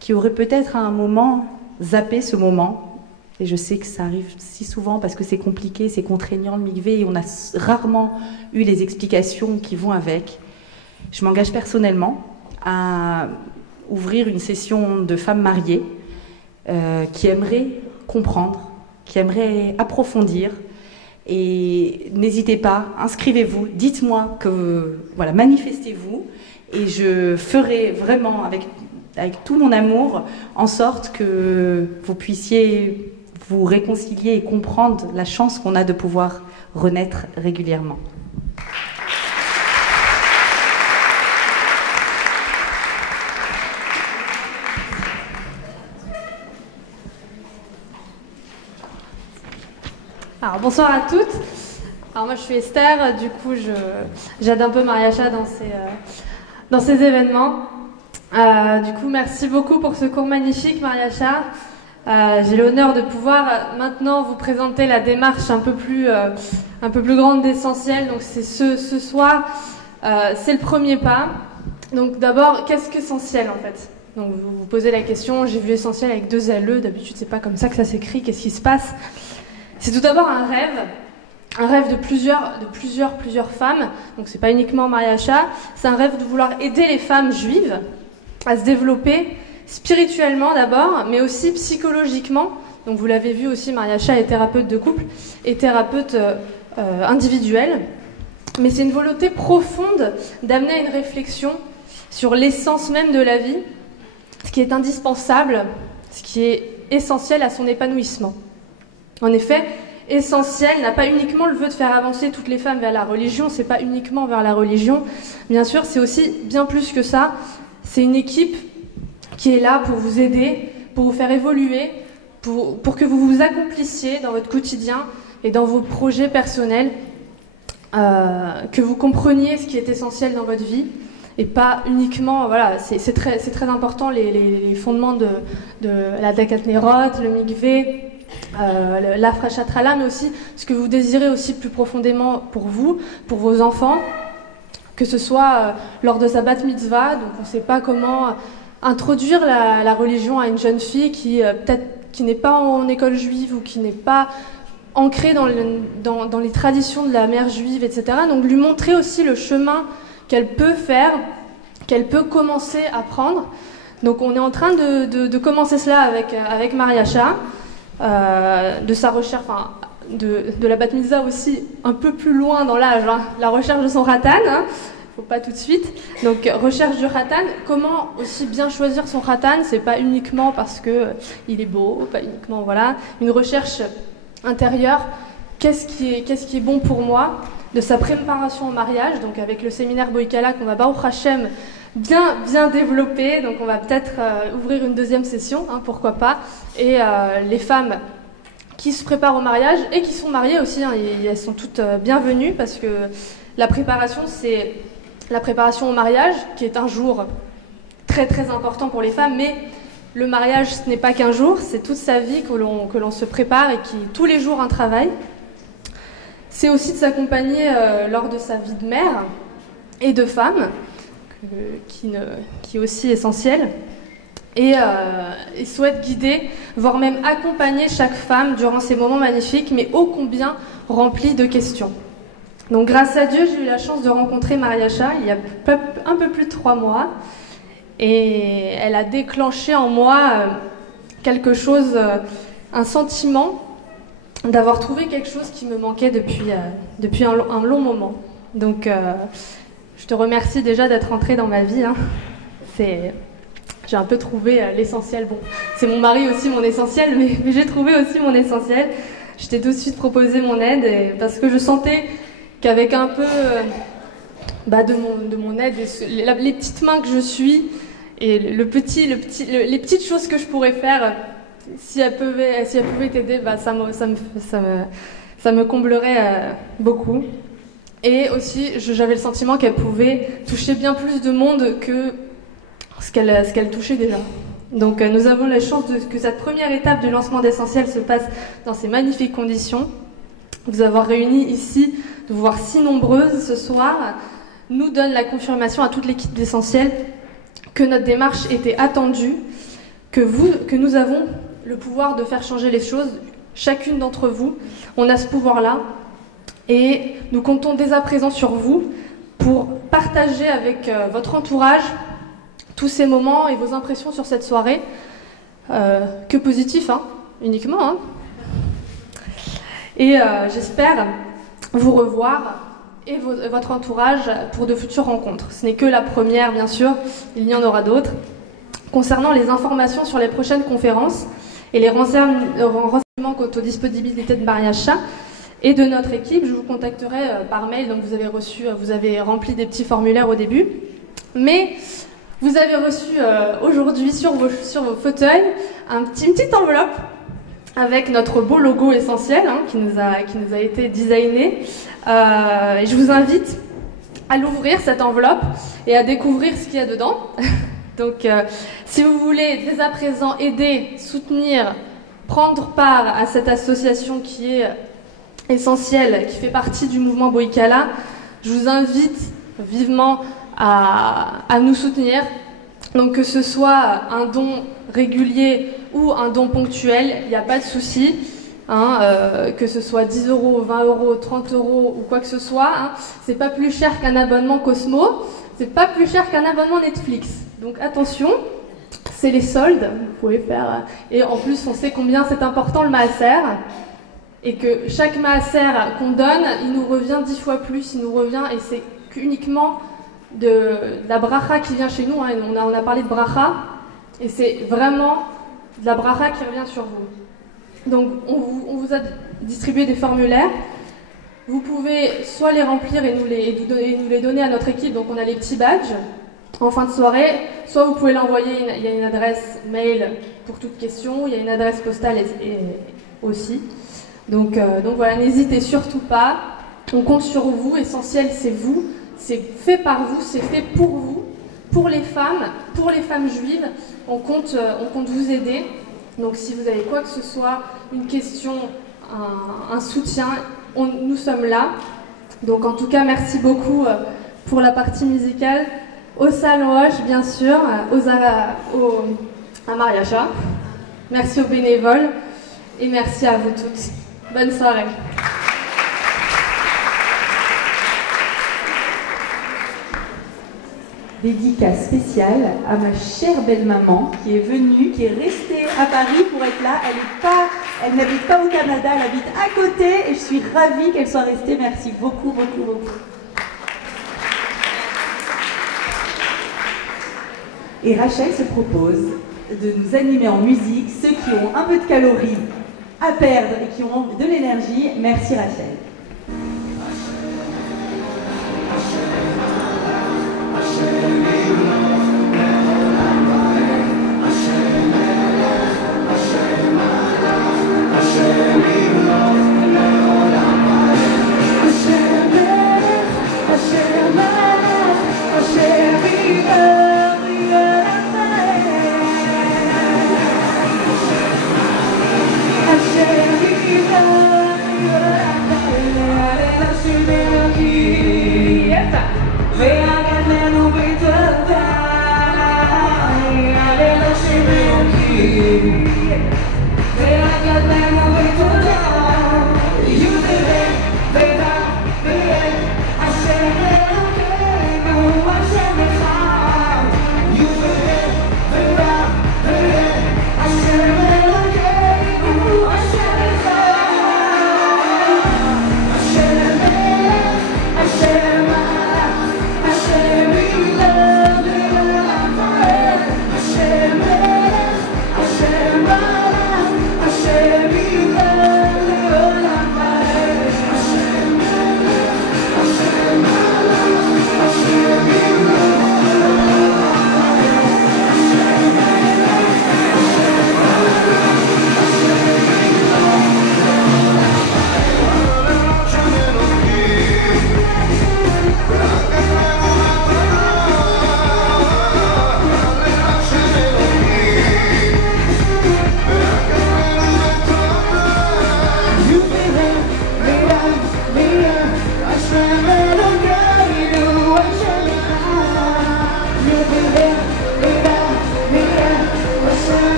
qui auraient peut-être à un moment zappé ce moment. Et je sais que ça arrive si souvent parce que c'est compliqué, c'est contraignant le mikvé et on a rarement eu les explications qui vont avec. Je m'engage personnellement à ouvrir une session de femmes mariées qui aimeraient comprendre, qui aimeraient approfondir. Et n'hésitez pas, inscrivez-vous, dites-moi manifestez-vous et je ferai vraiment avec tout mon amour en sorte que vous puissiez vous réconcilier et comprendre la chance qu'on a de pouvoir renaître régulièrement. Alors bonsoir à toutes. Alors moi je suis Esther, du coup j'aide un peu Mariacha dans ces événements. Du coup merci beaucoup pour ce cours magnifique Mariacha. J'ai l'honneur de pouvoir maintenant vous présenter la démarche un peu plus grande d'Essentiel. Donc c'est ce soir, c'est le premier pas. Donc d'abord, qu'est-ce qu'Essentiel en fait? Donc vous vous posez la question, j'ai vu Essentiel avec 2 LE, d'habitude c'est pas comme ça que ça s'écrit, qu'est-ce qui se passe? C'est tout d'abord un rêve de plusieurs femmes. Donc c'est pas uniquement Mariacha, c'est un rêve de vouloir aider les femmes juives à se développer spirituellement d'abord, mais aussi psychologiquement. Donc vous l'avez vu aussi, Mariacha est thérapeute de couple et thérapeute individuelle. Mais c'est une volonté profonde d'amener à une réflexion sur l'essence même de la vie, ce qui est indispensable, ce qui est essentiel à son épanouissement. En effet, Essentiel n'a pas uniquement le vœu de faire avancer toutes les femmes vers la religion, c'est pas uniquement vers la religion, bien sûr, c'est aussi bien plus que ça. C'est une équipe qui est là pour vous aider, pour vous faire évoluer, pour que vous vous accomplissiez dans votre quotidien et dans vos projets personnels, que vous compreniez ce qui est essentiel dans votre vie et pas uniquement, c'est très important les fondements de la Dakat Nerot, le mikvé, l'Afrachatrala, mais aussi ce que vous désirez aussi plus profondément pour vous, pour vos enfants, que ce soit lors de sa bat mitzvah. Donc on ne sait pas comment introduire la religion à une jeune fille qui n'est pas en école juive ou qui n'est pas ancrée dans les traditions de la mère juive, etc. Donc lui montrer aussi le chemin qu'elle peut faire, qu'elle peut commencer à prendre. Donc on est en train de commencer cela avec Mariacha, de sa recherche, de la bat mitzvah aussi un peu plus loin dans l'âge, la recherche de son ratan, faut pas tout de suite. Donc recherche du ratan, comment aussi bien choisir son ratan, c'est pas uniquement parce que il est beau, pas uniquement une recherche intérieure, qu'est-ce qui est bon pour moi, de sa préparation au mariage, donc avec le séminaire Boïkala qu'on va Baruch Hashem bien développé, donc on va peut-être ouvrir une deuxième session, pourquoi pas, et les femmes qui se préparent au mariage et qui sont mariées aussi, elles sont toutes bienvenues parce que la préparation la préparation au mariage, qui est un jour très très important pour les femmes, mais le mariage, ce n'est pas qu'un jour, c'est toute sa vie que l'on se prépare et qui est tous les jours un travail. C'est aussi de s'accompagner lors de sa vie de mère et de femme, qui est aussi essentielle, et souhaite guider, voire même accompagner chaque femme durant ces moments magnifiques, mais ô combien remplis de questions. Donc grâce à Dieu, j'ai eu la chance de rencontrer Mariacha il y a un peu plus de 3 mois, et elle a déclenché en moi quelque chose, un sentiment d'avoir trouvé quelque chose qui me manquait depuis un long moment. Donc je te remercie déjà d'être entrée dans ma vie. Hein. J'ai un peu trouvé l'essentiel. Bon, c'est mon mari aussi mon essentiel, mais j'ai trouvé aussi mon essentiel. Je t'ai tout de suite proposé mon aide parce que je sentais qu'avec un peu de mon aide, les petites mains que je suis et les petites choses que je pourrais faire, si elles pouvaient t'aider, ça me comblerait beaucoup. Et aussi, j'avais le sentiment qu'elle pouvait toucher bien plus de monde que ce qu'elle touchait déjà. Donc nous avons la chance que cette première étape du lancement d'Essentiel se passe dans ces magnifiques conditions. Vous avoir réunis ici, de vous voir si nombreuses ce soir, nous donne la confirmation à toute l'équipe d'Essentiel que notre démarche était attendue, que nous avons le pouvoir de faire changer les choses, chacune d'entre vous. On a ce pouvoir-là et nous comptons dès à présent sur vous pour partager avec votre entourage tous ces moments et vos impressions sur cette soirée. Que positif, hein, uniquement. Hein. Et j'espère vous revoir et votre entourage pour de futures rencontres. Ce n'est que la première, bien sûr, il y en aura d'autres. Concernant les informations sur les prochaines conférences et les renseignements quant aux disponibilités de Mariacha et de notre équipe, je vous contacterai par mail. Donc vous avez rempli des petits formulaires au début, mais vous avez reçu aujourd'hui sur vos fauteuils une petite enveloppe avec notre beau logo essentiel qui nous a été designé. Et je vous invite à l'ouvrir, cette enveloppe, et à découvrir ce qu'il y a dedans. Donc, si vous voulez dès à présent aider, soutenir, prendre part à cette association qui est essentielle, qui fait partie du mouvement Boïkala, je vous invite vivement à nous soutenir. Donc que ce soit un don régulier ou un don ponctuel, il n'y a pas de souci. Que ce soit 10 €, 20 €, 30 € ou quoi que ce soit, c'est pas plus cher qu'un abonnement Cosmo, c'est pas plus cher qu'un abonnement Netflix. Donc attention, c'est les soldes, vous pouvez faire. Et en plus, on sait combien c'est important le maaser, et que chaque maaser qu'on donne, il nous revient 10 fois plus, il nous revient, et c'est uniquement de la bracha qui vient chez nous. On a parlé de bracha, et c'est vraiment de la bracha qui revient sur vous. Donc on vous a distribué des formulaires. Vous pouvez soit les remplir et nous les donner à notre équipe, donc on a les petits badges en fin de soirée, soit vous pouvez l'envoyer, il y a une adresse mail pour toute question, il y a une adresse postale aussi. Donc voilà, n'hésitez surtout pas, on compte sur vous, Essentiel c'est vous, c'est fait par vous, c'est fait pour vous, pour les femmes juives, on compte vous aider. Donc si vous avez quoi que ce soit, une question, un soutien, nous sommes là. Donc en tout cas, merci beaucoup pour la partie musicale, au Salon bien sûr, à Mariacha. Merci aux bénévoles et merci à vous toutes. Bonne soirée. Dédicace spéciale à ma chère belle-maman qui est venue, qui est restée à Paris pour être là. Elle n'habite pas au Canada, elle habite à côté et je suis ravie qu'elle soit restée. Merci beaucoup, beaucoup, beaucoup. Et Rachel se propose de nous animer en musique, ceux qui ont un peu de calories à perdre et qui ont de l'énergie. Merci Rachel.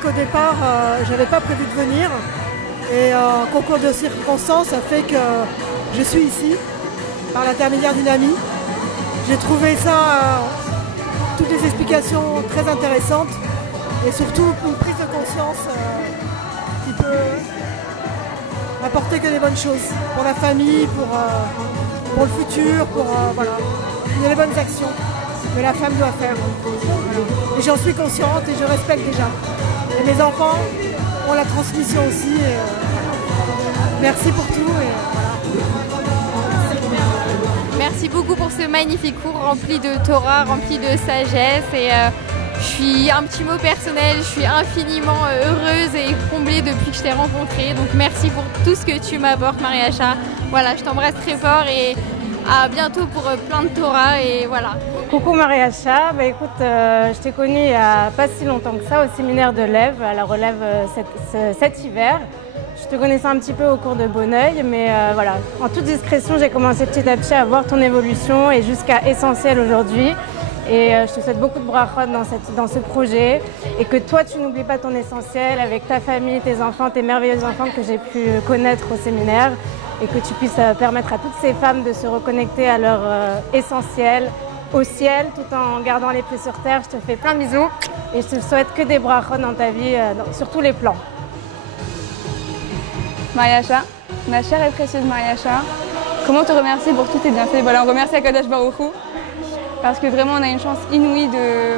qu'au départ, je n'avais pas prévu de venir. Et un concours de circonstances a fait que je suis ici, par l'intermédiaire d'une amie. J'ai trouvé ça, toutes les explications très intéressantes et surtout une prise de conscience qui peut apporter que des bonnes choses pour la famille, pour le futur, voilà. Il y a les bonnes actions que la femme doit faire. Voilà. Et j'en suis consciente et je respecte déjà. Et mes enfants ont la transmission aussi. Et, voilà. Merci pour tout. Et, voilà. Merci beaucoup pour ce magnifique cours rempli de Torah, rempli de sagesse. Et je suis un petit mot personnel, je suis infiniment heureuse et comblée depuis que je t'ai rencontrée. Donc merci pour tout ce que tu m'apportes, Mariacha. Voilà, je t'embrasse très fort et à bientôt pour plein de Torah. Et voilà. Coucou Mariacha, écoute, je t'ai connue il n'y a pas si longtemps que ça au séminaire de l'Ève, à la relève cet hiver. Je te connaissais un petit peu au cours de Bonneuil, mais voilà, en toute discrétion, j'ai commencé petit à petit à voir ton évolution et jusqu'à Essentiel aujourd'hui. Et je te souhaite beaucoup de brachot dans ce projet et que toi, tu n'oublies pas ton essentiel avec ta famille, tes enfants, tes merveilleux enfants que j'ai pu connaître au séminaire et que tu puisses permettre à toutes ces femmes de se reconnecter à leur essentiel, au ciel, tout en gardant les pieds sur terre. Je te fais plein de bisous et je te souhaite que des brachot dans ta vie, sur tous les plans. Mariacha, ma chère et précieuse Mariacha, comment te remercier pour tous tes bienfaits? Voilà, on remercie Akadosh Baruch Hu parce que vraiment on a une chance inouïe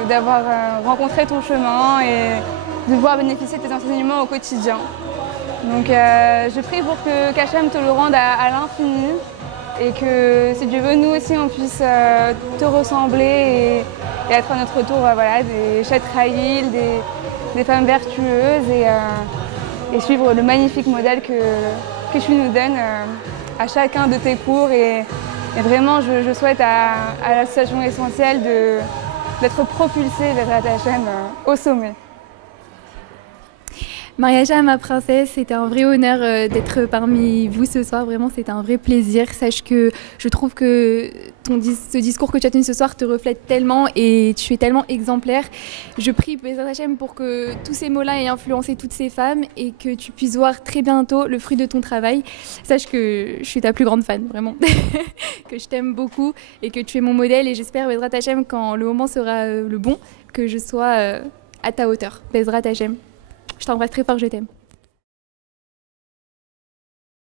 d'avoir rencontré ton chemin et de pouvoir bénéficier de tes enseignements au quotidien. Donc je prie pour que qu'Hachem te le rende à l'infini et que si Dieu veut, nous aussi on puisse te ressembler et être à notre tour voilà, des Chet Raïl, des femmes vertueuses et suivre le magnifique modèle que tu nous donnes à chacun de tes cours. Et vraiment, je souhaite à l'association Essentielle d'être propulsée vers Hachem au sommet. Mariacha, ma princesse, c'était un vrai honneur d'être parmi vous ce soir. Vraiment, c'était un vrai plaisir. Sache que je trouve que ce discours que tu as tenu ce soir te reflète tellement et tu es tellement exemplaire. Je prie Bezrat Hachem pour que tous ces mots-là aient influencé toutes ces femmes et que tu puisses voir très bientôt le fruit de ton travail. Sache que je suis ta plus grande fan, vraiment. Que je t'aime beaucoup et que tu es mon modèle. Et j'espère, Bezrat Hachem, quand le moment sera le bon, que je sois à ta hauteur. Bezrat Hachem. Je t'embrasse très fort, je t'aime.